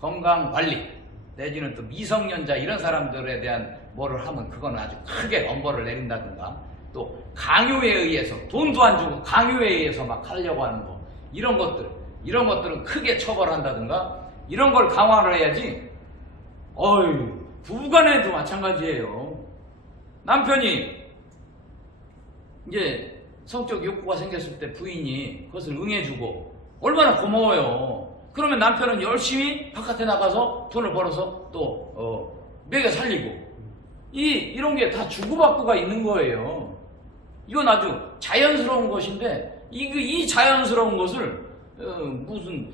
건강관리 내지는 또 미성년자 이런 사람들에 대한 뭐를 하면 그건 아주 크게 엄벌을 내린다든가 또 강요에 의해서 돈도 안 주고 강요에 의해서 막 하려고 하는 거 이런 것들은 크게 처벌한다든가 이런 걸 강화를 해야지. 부부간에도 마찬가지예요. 남편이 이제 성적 욕구가 생겼을 때 부인이 그것을 응해주고 얼마나 고마워요. 그러면 남편은 열심히 바깥에 나가서 돈을 벌어서 또 먹여 살리고 이런 게 다 주고받고가 있는 거예요. 이건 아주 자연스러운 것인데 이 자연스러운 것을 무슨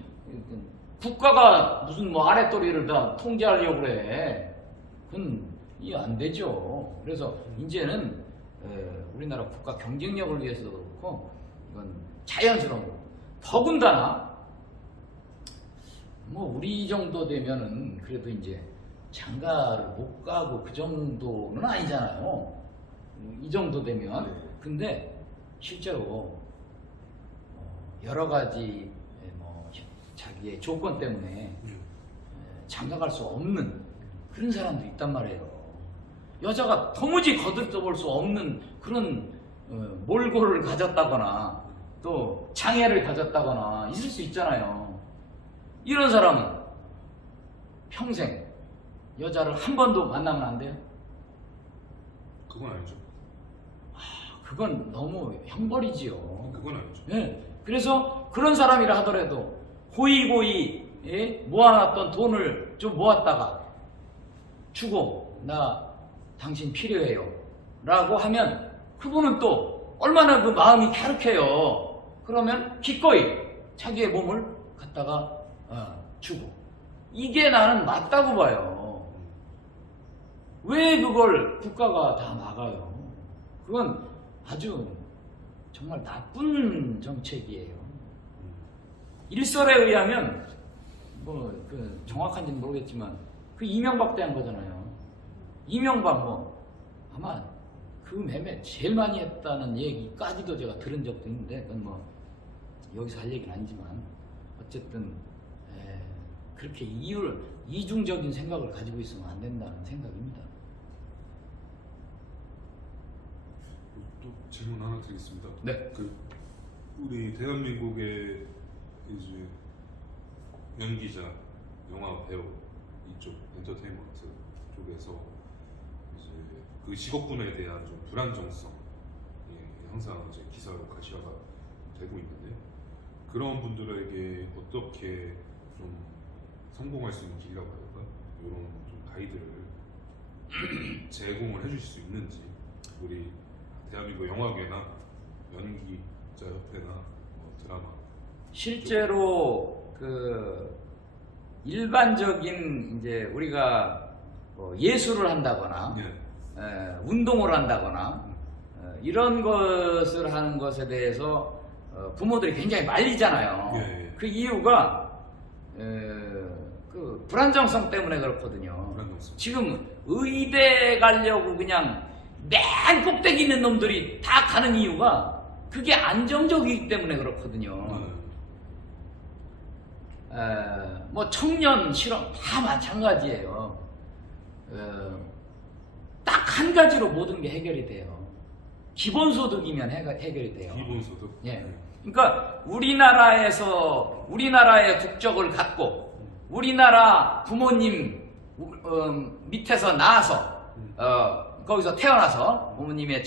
국가가 무슨 뭐 아랫도리를 다 통제하려고 그래. 그건 이해 안 되죠. 그래서 이제는 우리나라 국가 경쟁력을 위해서도 그렇고 이건 자연스러운 거. 더군다나 뭐 우리 정도 되면은 그래도 이제 장가를 못 가고 그 정도는 아니잖아요. 이 정도 되면. 근데 실제로 여러 가지 뭐 자기의 조건 때문에 장가갈 수 없는 그런 사람도 있단 말이에요. 여자가 도무지 거들떠볼 수 없는 그런 몰골을 가졌다거나 또 장애를 가졌다거나 있을 수 있잖아요. 이런 사람은 평생 여자를 한 번도 만나면 안 돼요? 그건 아니죠. 그건 너무 형벌이지요. 그건 아니죠. 네. 그래서 그런 사람이라 하더라도 호의호의 모아놨던 돈을 좀 모았다가 주고 나 당신 필요해요 라고 하면 그분은 또 얼마나 그 마음이 갸륵해요. 그러면 기꺼이 자기의 몸을 갖다가 주고 이게 나는 맞다고 봐요. 왜 그걸 국가가 다 막아요? 그건 아주 정말 나쁜 정책이에요. 일설에 의하면 뭐 그 정확한지는 모르겠지만 그 이명박 때 한 거잖아요. 이명박 뭐 아마 그 매매 제일 많이 했다는 얘기까지도 제가 들은 적도 있는데 그건 뭐 여기서 할 얘기는 아니지만 어쨌든 그렇게 이중적인 생각을 가지고 있으면 안 된다는 생각입니다. 또 질문 하나 드리겠습니다. 네. 우리 대한민국의 이제 연기자, 영화 배우 이쪽 엔터테인먼트 쪽에서 이제 그 직업군에 대한 좀 불안정성 항상 이제 기사로 가시화가 되고 있는데 그런 분들에게 어떻게 좀 성공할 수 있는 길이라고 해야 될까? 이런 좀 가이드를 제공을 해주실 수 있는지 우리 대한민국 영화계나 연기자협회나 드라마 실제로 그 일반적인 이제 우리가 예술을 한다거나 운동을 한다거나 이런 것을 하는 것에 대해서 부모들이 굉장히 말리잖아요. 그 이유가 그 불안정성 때문에 그렇거든요. 불안정성. 지금 의대 가려고 그냥 맨 꼭대기 있는 놈들이 다 가는 이유가 그게 안정적이기 때문에 그렇거든요. 뭐 청년 실업 다 마찬가지예요. 딱 한 가지로 모든 게 해결이 돼요. 기본소득이면 해결이 돼요. 기본소득. 예. 그러니까 우리나라의 국적을 갖고 우리나라 부모님 밑에서 나와서 거기서 태어나서 부모님의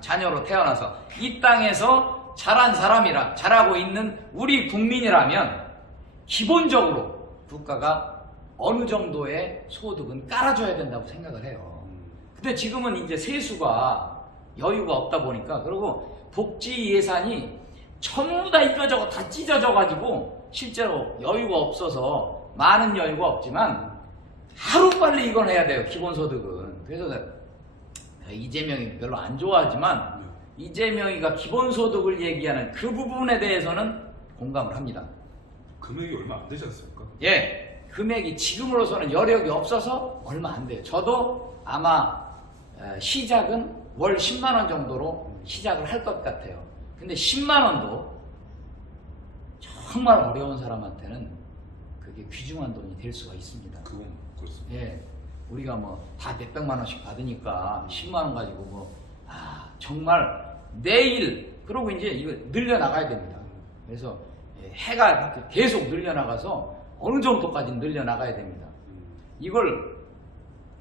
자녀로 태어나서 이 땅에서 자라고 있는 우리 국민이라면 기본적으로 국가가 어느 정도의 소득은 깔아줘야 된다고 생각을 해요. 근데 지금은 이제 세수가 여유가 없다 보니까 그리고 복지 예산이 전부 다 이거저거 다 찢어져 가지고 실제로 여유가 없어서 많은 여유가 없지만 하루빨리 이건 해야 돼요. 기본소득은. 그래서 이재명이 별로 안 좋아하지만 이재명이가 기본소득을 얘기하는 그 부분에 대해서는 공감을 합니다. 금액이 얼마 안 되지 않습니까? 예, 금액이 지금으로서는 여력이 없어서 얼마 안 돼요. 저도 아마 시작은 월 10만 원 정도로 시작을 할 것 같아요. 근데 10만 원도 정말 어려운 사람한테는 그게 귀중한 돈이 될 수가 있습니다. 그건 그렇습니다. 예, 우리가 뭐 다 몇백만 원씩 받으니까 10만 원 가지고 정말 내일 그러고 이제 이거 늘려나가야 됩니다. 그래서 해가 계속 늘려나가서 어느 정도까지 늘려나가야 됩니다. 이걸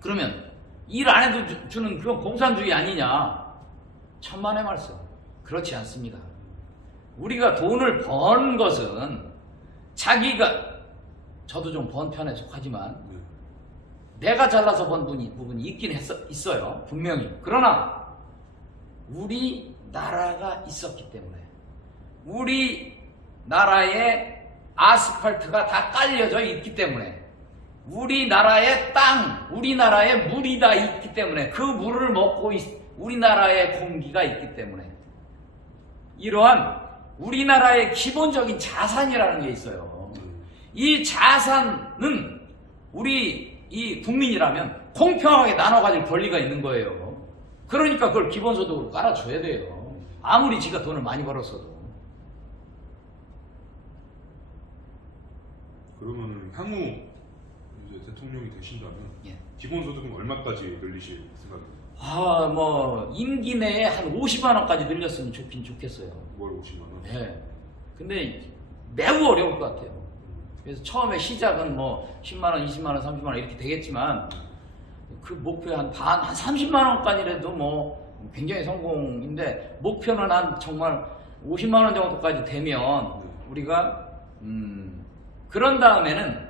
그러면 일 안 해도 주는 그건 공산주의 아니냐? 천만의 말씀. 그렇지 않습니다. 우리가 돈을 번 것은 자기가 저도 좀 번 편에 속하지만 내가 잘라서 번 부분이 있긴 있어요. 분명히. 그러나 우리나라가 있었기 때문에 우리나라에 아스팔트가 다 깔려져 있기 때문에 우리나라의 땅, 우리나라의 물이 다 있기 때문에 그 물을 먹고 우리나라의 공기가 있기 때문에 이러한 우리나라의 기본적인 자산이라는 게 있어요. 이 자산은 우리 이 국민이라면 공평하게 나눠 가질 권리가 있는 거예요. 그러니까 그걸 기본소득으로 깔아줘야 돼요. 아무리 지가 돈을 많이 벌었어도. 그러면 향후 이제 대통령이 되신다면 기본소득은 얼마까지 늘리실 생각입니까? 뭐 임기 내에 한 50만 원까지 늘렸으면 좋긴 좋겠어요. 월 50만 원. 네. 근데 매우 어려울 것 같아요. 그래서 처음에 시작은 뭐 10만 원, 20만 원, 30만 원 이렇게 되겠지만 그 목표에 한 30만 원까지라도 뭐 굉장히 성공인데 목표는 한 정말 50만 원 정도까지 되면 우리가 그런 다음에는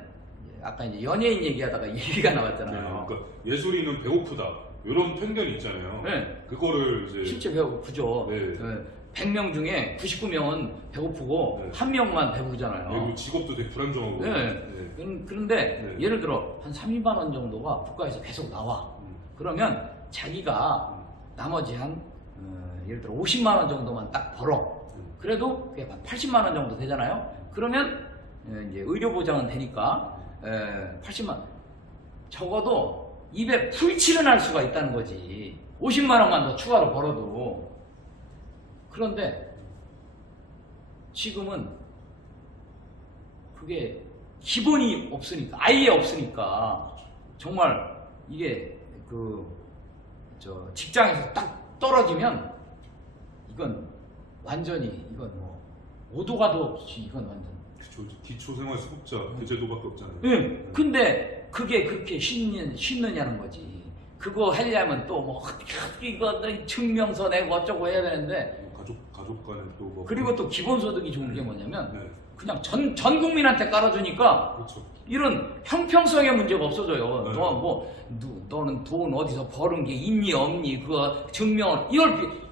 아까 이제 연예인 얘기하다가 얘기가 나왔잖아요. 그러니까 예술인은 배고프다 이런 편견이 있잖아요. 네. 그거를 이제 실제 배고프죠. 네. 100명 중에 99명은 배고프고 네. 한 명만 배부르잖아요. 그리고 직업도 되게 불안정하고. 네. 그런데 네. 예를 들어 한 30만 원 정도가 국가에서 계속 나와. 그러면 자기가 나머지 한 예를 들어 50만 원 정도만 딱 벌어. 그래도 그게 한 80만 원 정도 되잖아요. 그러면 이제 의료 보장은 되니까 80만 적어도 입에 풀칠은 할 수가 있다는 거지. 50만 원만 더 추가로 벌어도. 그런데 지금은 그게 기본이 없으니까, 아예 없으니까 정말 이게 직장에서 딱 떨어지면 이건 완전히 이건 뭐 오도가도 없이 이건 완전. 그쵸. 기초생활수급자 그 제도밖에 없잖아요. 예. 근데 그게 그렇게 쉽느냐는 거지. 그거 하려면 또 뭐 이거 증명서 내고 어쩌고 해야 되는데. 뭐 가족 간에 또 뭐. 그리고 또 기본소득이 좋은 게 뭐냐면 네. 그냥 전 국민한테 깔아주니까 그렇죠. 이런 형평성의 문제가 없어져요. 네. 너는 돈 어디서 버는 게 있니 없니 그거 증명을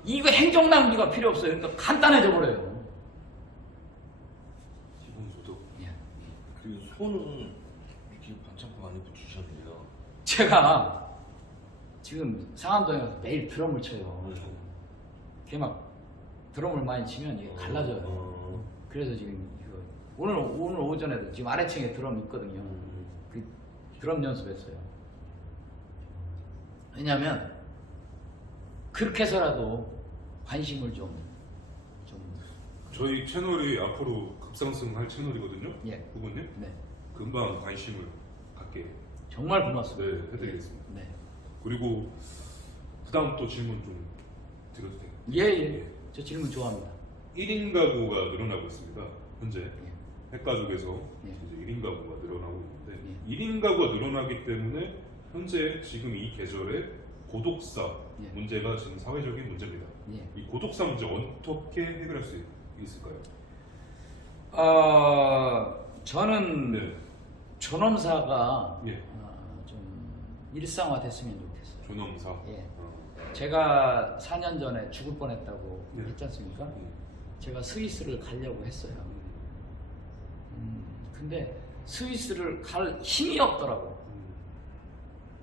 이거 행정 낭비가 필요 없어요. 그러니까 간단해져 버려요. 기본소득. 예. 그리고 손은 이렇게 반창고 많이 붙이셨네요. 제가 지금 상암동에 가서 매일 드럼을 쳐요. 네. 걔 막 드럼을 많이 치면 이게 갈라져요. 그래서 지금 이거 오늘 오전에도 지금 아래층에 드럼 있거든요. 그 드럼 연습했어요. 왜냐면 그렇게 해서라도 관심을 좀 저희 채널이 앞으로 급상승할 채널이거든요. 예. 후보님. 네. 금방 관심을 갖게 정말 고맙습니다. 네, 해드리겠습니다. 네. 그리고 그다음 또 질문 좀 드려도 돼요? 예. 저 질문 좋아합니다. 1인 가구가 늘어나고 있습니다. 현재 예. 핵가족에서 예. 이제 1인 가구가 늘어나고 있는데 예. 1인 가구가 늘어나기 때문에 현재 지금 이 계절에 고독사 예. 문제가 지금 사회적인 문제입니다. 예. 이 고독사 문제 어떻게 해결할 수 있을까요? 저는 네. 존엄사가 예. 좀 일상화됐으면 좋겠어요. 존엄사. 예. 어. 제가 4년 전에 죽을 뻔했다고 네. 했지 않습니까? 음. 제가 스위스를 가려고 했어요. 근데 스위스를 갈 힘이 없더라고.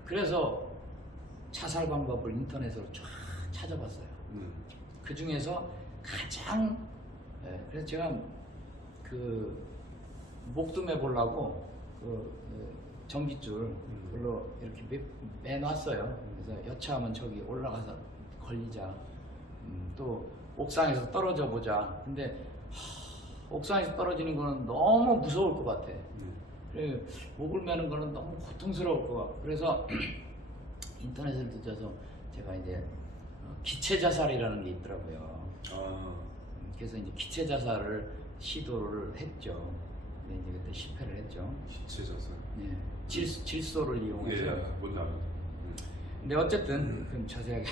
그래서 자살 방법을 인터넷으로 쫙 찾아봤어요. 그 중에서 가장 그래서 제가 그 목숨해 보려고 그 전깃줄 그걸로 이렇게 매놨어요. 그래서 여차하면 저기 올라가서 걸리자. 또 옥상에서 떨어져 보자. 근데 옥상에서 떨어지는 거는 너무 무서울 것 같아. 그래, 목을 매는 거는 너무 고통스러울 것 같고. 그래서 인터넷을 뒤져서 제가 이제 기체 자살이라는 게 있더라고요. 그래서 이제 기체 자살을 시도를 했죠. 근데 이제 그때 실패를 했죠. 기체 자살. 예, 질소를 이용해서. 예, 뭔지 알아요. 근데 어쨌든 그럼 자세하게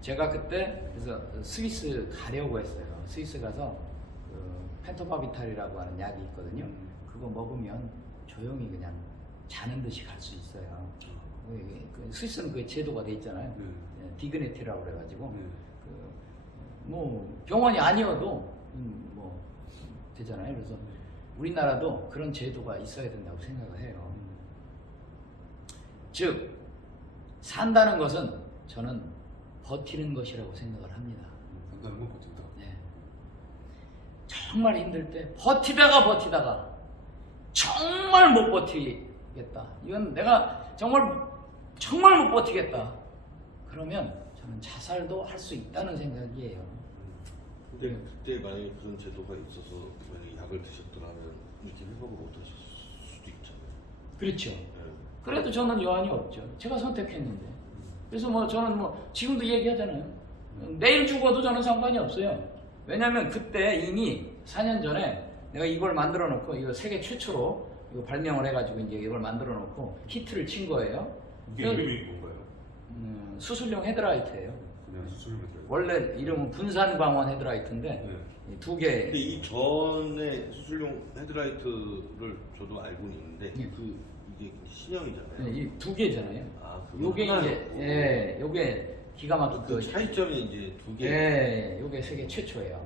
제가 그때 그래서 스위스 가려고 했어요. 스위스 가서 그 펜토바비탈이라고 하는 약이 있거든요. 그거 먹으면 조용히 그냥 자는 듯이 갈 수 있어요. 그 스위스는 그 제도가 돼 있잖아요. 디그니티라고 그래가지고 뭐 병원이 아니어도 뭐 되잖아요. 그래서 우리나라도 그런 제도가 있어야 된다고 생각을 해요. 즉 산다는 것은 저는 버티는 것이라고 생각을 합니다. 산다는 건 버틴다. 네. 정말 힘들 때 버티다가 정말 못 버티겠다. 이건 내가 정말 못 버티겠다. 그러면 저는 자살도 할 수 있다는 생각이에요. 근데 그때 만약에 그런 제도가 있어서 만약에 약을 드셨더라면 이렇게 회복을 못 하실 수도 있잖아요. 그렇죠. 네. 그래도 저는 여한이 없죠. 제가 선택했는데. 그래서 뭐 저는 뭐 지금도 얘기하잖아요. 내일 죽어도 저는 상관이 없어요. 왜냐면 그때 이미 4년 전에 내가 이걸 만들어 놓고 이거 세계 최초로 이거 발명을 해가지고 이제 이걸 만들어 놓고 히트를 친 거예요. 이게 이름이 뭔가요? 수술용 헤드라이트예요. 그냥 수술용 헤드라이트. 원래 이름은 분산광원 헤드라이트인데 네. 두 개. 근데 이 전에 수술용 헤드라이트를 저도 알고는 있는데 예. 이게 신형이잖아요. 이 두 개잖아요. 아, 요게 이제 하나였고. 요게 기가 막히게 그 차이점이 이제 두 개. 예, 요게 세계 최초예요.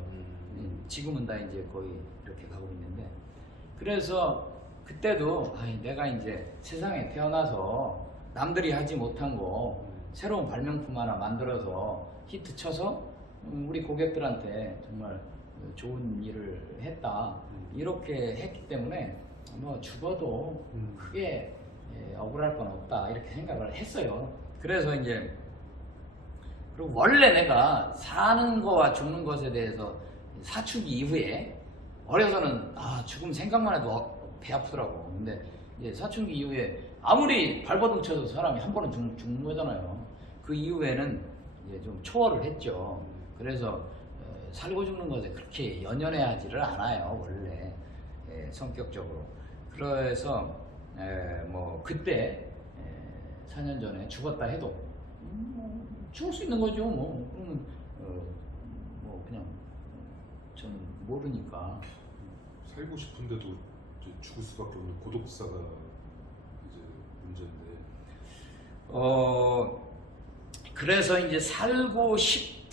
지금은 다 이제 거의 이렇게 가고 있는데 그래서 그때도 내가 이제 세상에 태어나서 남들이 하지 못한 거 새로운 발명품 하나 만들어서 히트 쳐서 우리 고객들한테 정말 좋은 일을 했다 이렇게 했기 때문에 뭐 죽어도 크게 억울할 건 없다 이렇게 생각을 했어요. 그래서 이제 그리고 원래 내가 사는 거와 죽는 것에 대해서 사춘기 이후에 어려서는 죽음 생각만 해도 배 아프더라고. 근데 이제 사춘기 이후에 아무리 발버둥 쳐도 사람이 한 번은 죽는 거잖아요. 그 이후에는 이제 좀 초월을 했죠. 그래서 살고 죽는 것에 그렇게 연연해하지를 않아요 원래 성격적으로. 그래서 뭐 그때 4년 전에 죽었다 해도 죽을 수 있는 거죠. 뭐 그러면 뭐 그냥 저는 모르니까. 살고 싶은데도 이제 죽을 수밖에 없는 고독사가 이제 문제인데. 그래서 이제 살고 싶은데라고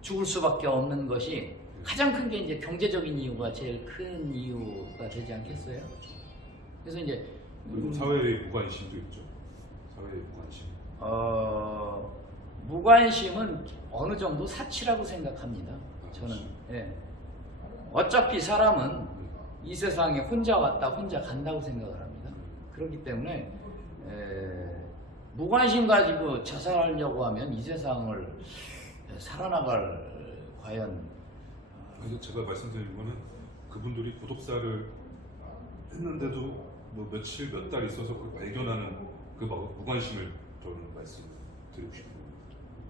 죽을 수밖에 없는 것이 가장 큰 게 이제 경제적인 이유가 제일 큰 이유가 되지 않겠어요? 그래서 이제 그리고 사회의 무관심도 있죠. 사회의 무관심. 무관심은 어느 정도 사치라고 생각합니다. 저는. 예. 어차피 사람은 이 세상에 혼자 왔다 혼자 간다고 생각을 합니다. 그렇기 때문에 무관심 가지고 자살하려고 하면 이 세상을 살아나갈 과연. 그래서 제가 말씀드린 거는 그분들이 고독사를 했는데도 뭐 며칠 몇 달 있어서 그걸 발견하는 그 무관심을 저는 말씀드리고 싶습니다.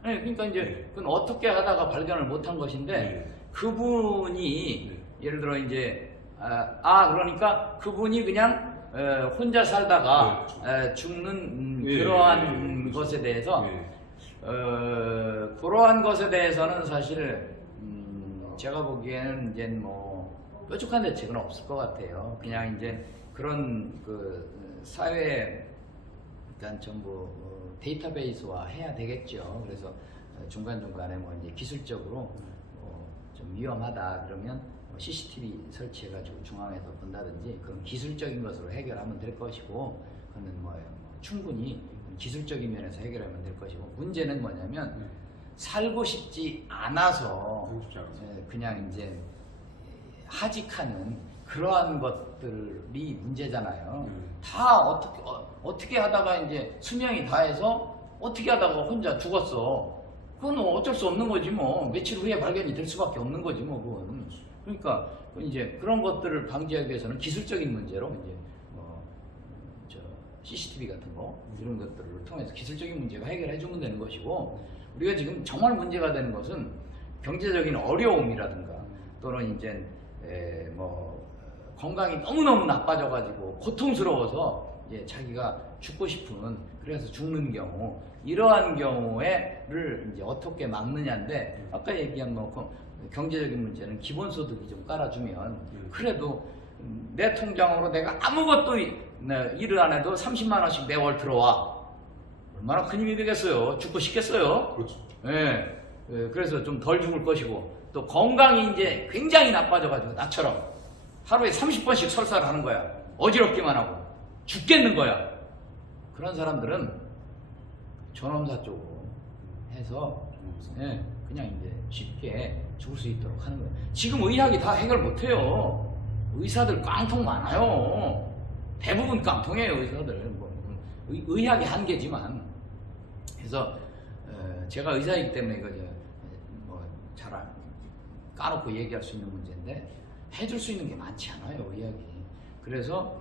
네, 그러니까 이제 그건 어떻게 하다가 발견을 못한 것인데 네. 그분이 네. 예를 들어 이제 그러니까 그분이 그냥 혼자 살다가 네, 죽는 네, 그러한 네, 것에 대해서 네. 그러한 것에 대해서는 사실 제가 보기에는 이제 뭐 뾰족한 대책은 없을 것 같아요. 그냥 이제 그런 그 사회 그러니까 전부 데이터베이스화 해야 되겠죠. 그래서 중간중간에 뭐 이제 기술적으로 좀 위험하다 그러면 CCTV 설치해가지고 중앙에서 본다든지 그런 기술적인 것으로 해결하면 될 것이고 그거는 뭐 충분히 기술적인 면에서 해결하면 될 것이고 문제는 뭐냐면 살고 싶지 않아서 살고 싶지 않아서. 그냥 이제 하직하는 그러한 것들이 문제잖아요. 다 어떻게 하다가 이제 수명이 다해서 어떻게 하다가 혼자 죽었어. 그건 어쩔 수 없는 거지 뭐. 며칠 후에 발견이 될 수밖에 없는 거지 뭐 그건. 그러니까 이제 그런 것들을 방지하기 위해서는 기술적인 문제로 이제 CCTV 같은 거 이런 것들을 통해서 기술적인 문제가 해결해 주면 되는 것이고 우리가 지금 정말 문제가 되는 것은 경제적인 어려움이라든가 또는 이제 뭐 건강이 너무너무 나빠져가지고 고통스러워서 이제 자기가 죽고 싶은 그래서 죽는 경우 이러한 경우에를 이제 어떻게 막느냐인데 아까 얘기한 뭐 경제적인 문제는 기본소득이 좀 깔아주면 그래도 내 통장으로 내가 아무것도 일을 안 해도 30만 원씩 매월 들어와 얼마나 큰 힘이 되겠어요. 죽고 싶겠어요. 그렇죠. 예. 그래서 좀 덜 죽을 것이고 또 건강이 이제 굉장히 나빠져가지고 나처럼 하루에 30번씩 설사를 하는 거야. 어지럽기만 하고 죽겠는 거야. 그런 사람들은 존엄사 쪽으로 해서 그냥 이제 쉽게 죽을 수 있도록 하는 거예요. 지금 의학이 다 해결 못해요. 의사들 깡통 많아요. 대부분 깡통이에요 의사들. 뭐, 의학이 한계지만. 그래서 제가 의사이기 때문에 이거 뭐잘 까놓고 얘기할 수 있는 문제인데 해줄 수 있는 게 많지 않아요 의학이. 그래서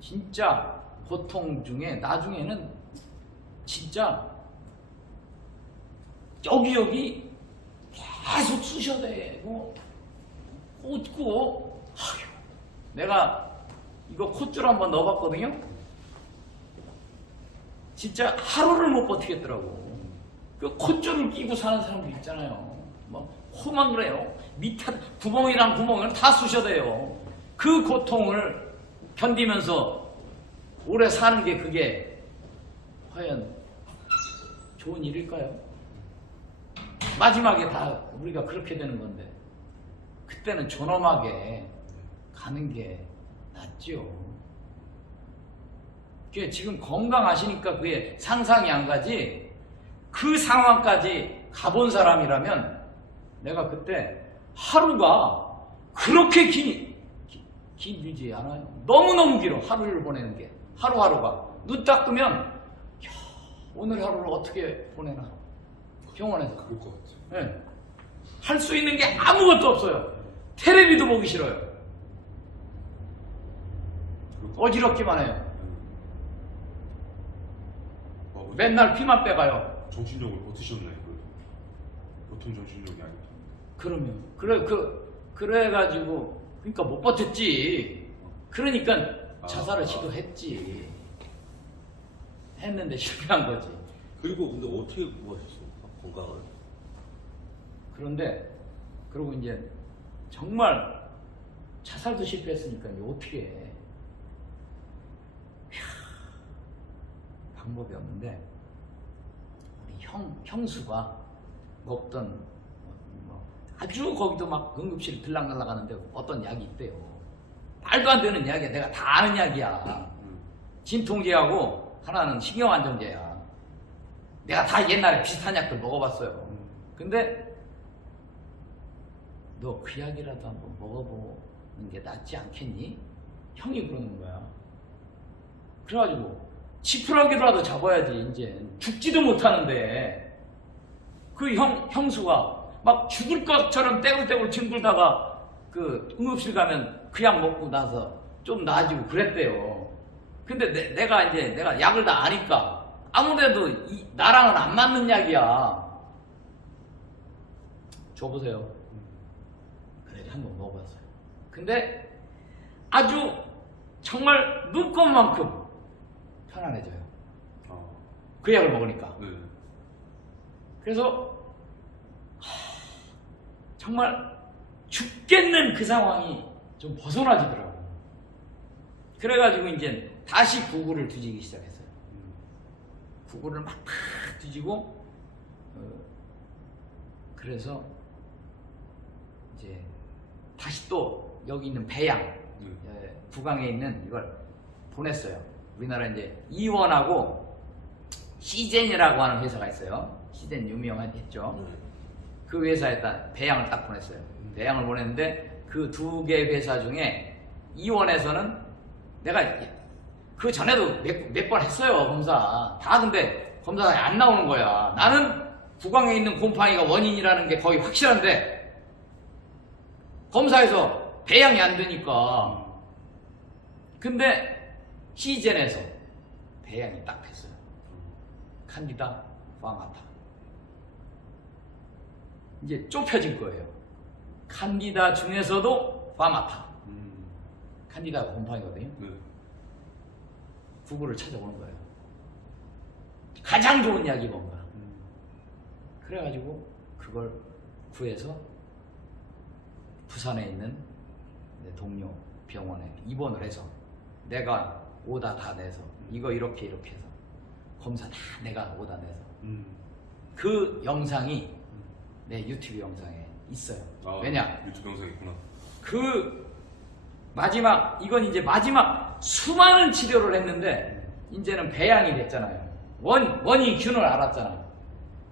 진짜 고통 중에 나중에는 진짜 여기 계속 쑤셔야 되고 꽂고 내가 이거 콧줄 한번 넣어봤거든요. 진짜 하루를 못 버티겠더라고. 그 콧줄을 끼고 사는 사람들 있잖아요. 뭐 호만 그래요. 밑에 구멍이랑 구멍을 다 쑤셔야 돼요. 그 고통을 견디면서 오래 사는 게 그게 과연 좋은 일일까요? 마지막에 다 우리가 그렇게 되는 건데 그때는 존엄하게 가는 게 낫죠. 지금 건강하시니까 그게 상상이 안 가지 그 상황까지 가본 사람이라면 내가 그때 하루가 그렇게 길지 않아요. 너무너무 길어. 하루를 보내는 게 하루하루가 눈 딱 뜨면 야, 오늘 하루를 어떻게 보내나 병원에서 그럴 것 같아요. 네. 할 수 있는 게 아무것도 없어요. 텔레비도 보기 싫어요. 어지럽기만 해요. 맨날 피만 빼가요. 정신력으로 버티셨나요? 보통 정신력이 아니죠. 그러면 그래가지고 그러니까 못 버텼지. 그러니까 자살을 시도했지. 했는데 실패한 거지. 그리고 근데 어떻게 구하셨습니까? 건강을? 그런데 그리고 이제 정말 자살도 실패했으니까 이제 어떻게 해. 방법이 없는데 우리 형수가 먹던 뭐 아주 거기도 막 응급실 들락날락 하는데 어떤 약이 있대요. 말도 안 되는 약이야. 내가 다 아는 약이야. 진통제하고 하나는 신경안정제야. 내가 다 옛날에 비슷한 약들 먹어봤어요. 근데 너 그 약이라도 한번 먹어보는 게 낫지 않겠니? 형이 그러는 거야. 그래가지고 지푸라기라도 잡아야지. 이제 죽지도 못하는데 그 형수가 막 죽을 것처럼 떼굴떼굴 뒹굴다가 그 응급실 가면 그 약 먹고 나서 좀 나아지고 그랬대요. 근데 내가 약을 다 아니까 아무래도 나랑은 안 맞는 약이야. 줘보세요. 그래 한번 먹어봤어요. 근데 아주 정말 눈꽃만큼 편안해져요. 그 약을 먹으니까. 네. 그래서 정말 죽겠는 그 상황이 좀 벗어나지더라고요. 그래가지고 이제 다시 구구를 뒤지기 시작했어요. 구구를 막 뒤지고 그래서 이제 다시 또 여기 있는 배양 구강에 있는 이걸 보냈어요. 우리나라 이제 이원하고 시젠이라고 하는 회사가 있어요. 시젠 유명했죠. 그 회사에다 배양을 딱 보냈어요. 배양을 보냈는데 그 두 개 회사 중에 이원에서는 내가 그 전에도 몇 번 했어요. 검사 다. 근데 검사가 안 나오는 거야. 나는 구강에 있는 곰팡이가 원인이라는 게 거의 확실한데 검사에서 배양이 안 되니까. 근데 시젠에서 배양이 딱 됐어요. 칸디다 파마타. 이제 좁혀진 거예요. 칸디다 중에서도 파마타. 칸디다가 곰팡이거든요. 네. 구구를 찾아오는 거예요. 가장 좋은 약이 뭔가. 그래가지고 그걸 구해서 부산에 있는 내 동료 병원에 입원을 해서 내가 오다 다 내서 이거 이렇게 해서 검사 다 내가 오다 내서 그 영상이 내 유튜브 영상에 있어요. 왜냐? 유튜브 영상이 있구나. 그 마지막 이건 이제 마지막 수많은 치료를 했는데 이제는 배양이 됐잖아요. 원이 균을 알았잖아.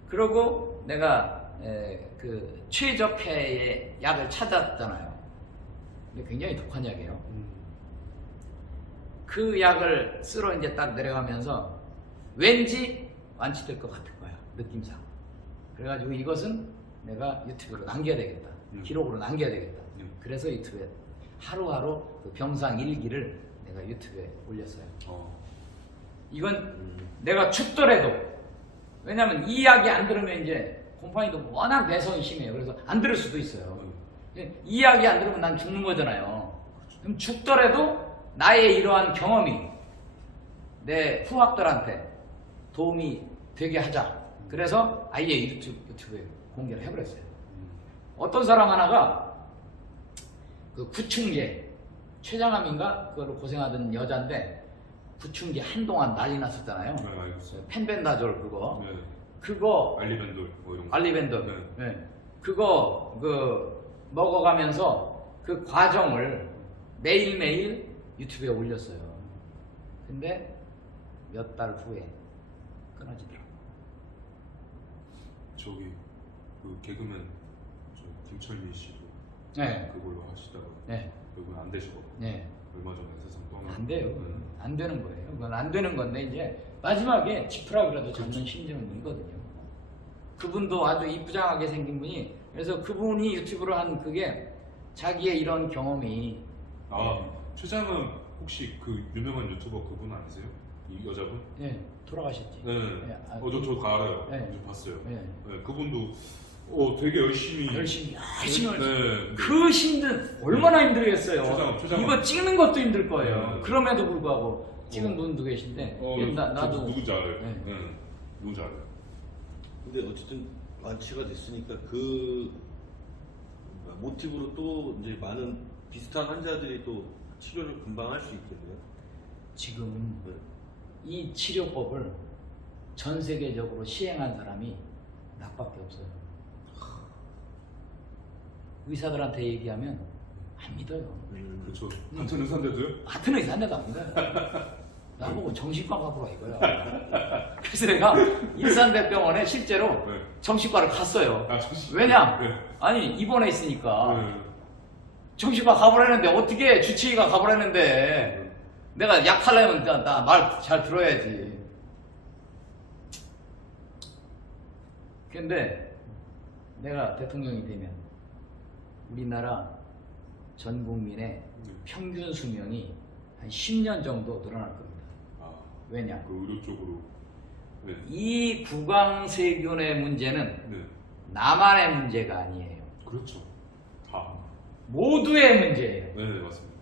그러고 내가 그 최적폐의 약을 찾았잖아요. 근데 굉장히 독한 약이에요. 그 약을 쓰러 이제 딱 내려가면서 왠지 완치될 것 같은 거야. 느낌상. 그래가지고 이것은 내가 유튜브로 남겨야 되겠다. 기록으로 남겨야 되겠다. 그래서 유튜브에 하루하루 그 병상 일기를 내가 유튜브에 올렸어요. 이건 내가 죽더라도, 왜냐면 이 약이 안 들으면 이제 곰팡이도 워낙 내성이 심해요. 그래서 안 들을 수도 있어요. 이 약이 안 들으면 난 죽는 거잖아요. 그럼 죽더라도 나의 이러한 경험이 내 후학들한테 도움이 되게 하자. 그래서 아예 유튜브에 공개를 해버렸어요. 어떤 사람 하나가 그 구충제 췌장암인가 그걸로 고생하던 여자인데 구충제 한동안 난리 났었잖아요. 네, 알겠어요. 펜벤다졸 그거. 네. 그거 알리벤돌 뭐 이런 거. 알리벤돌. 네. 그거 그 먹어가면서 그 과정을 매일매일 유튜브에 올렸어요. 근데 몇 달 후에 끊어지더라고. 저기 그 개그맨 저 김철민 씨도 네. 그걸로 하시다가 네. 결국은 안 되시거든요. 네. 얼마 전에 세상 떠나. 안 돼요. 안 되는 거예요. 그건 안 되는 건데 이제 마지막에 지푸라기라도 잡는 심정은 이거든요. 그분도 아주 이쁘장하게 생긴 분이, 그래서 그분이 유튜브를 한 그게 자기의 이런 경험이. 최장은 혹시 그 유명한 유튜버 그분 아니세요? 이 여자분? 네. 돌아가셨지. 네. 아, 저 알아요. 네. 좀 봤어요. 네. 네, 그분도 되게 열심히. 열심히 네. 그 힘든 얼마나 힘들겠어요. 초장. 이거 찍는 것도 힘들 거예요. 네. 그럼에도 불구하고 찍은 분도 계신데 나도 누군지 알아요. 네. 네. 누군지 알아요. 근데 어쨌든 완치가 됐으니까 그 모티브로 또 이제 많은 비슷한 환자들이 또 치료를 금방 할 수 있겠네요. 지금 네. 이 치료법을 전 세계적으로 시행한 사람이 나밖에 없어요. 의사들한테 얘기하면 안 믿어요. 그렇죠. 같은 의사인데도요? 같은 의사인데도 안 믿어요. 나보고 정신과 가보라 이거야. 그래서 내가 일산대병원에 실제로 네. 정신과를 갔어요. 정신. 왜냐? 네. 아니 입원해 있으니까 네. 정신과 가보라는데 어떻게 주치의가 가보라는데 내가 약 탈려면 나 말 잘 들어야지. 근데 내가 대통령이 되면 우리나라 전 국민의 평균 수명이 한 10년 정도 늘어날 겁니다. 아, 왜냐? 그 의료 쪽으로. 네. 이 구강세균의 문제는 네. 나만의 문제가 아니에요. 그렇죠. 다. 모두의 문제예요. 네, 맞습니다.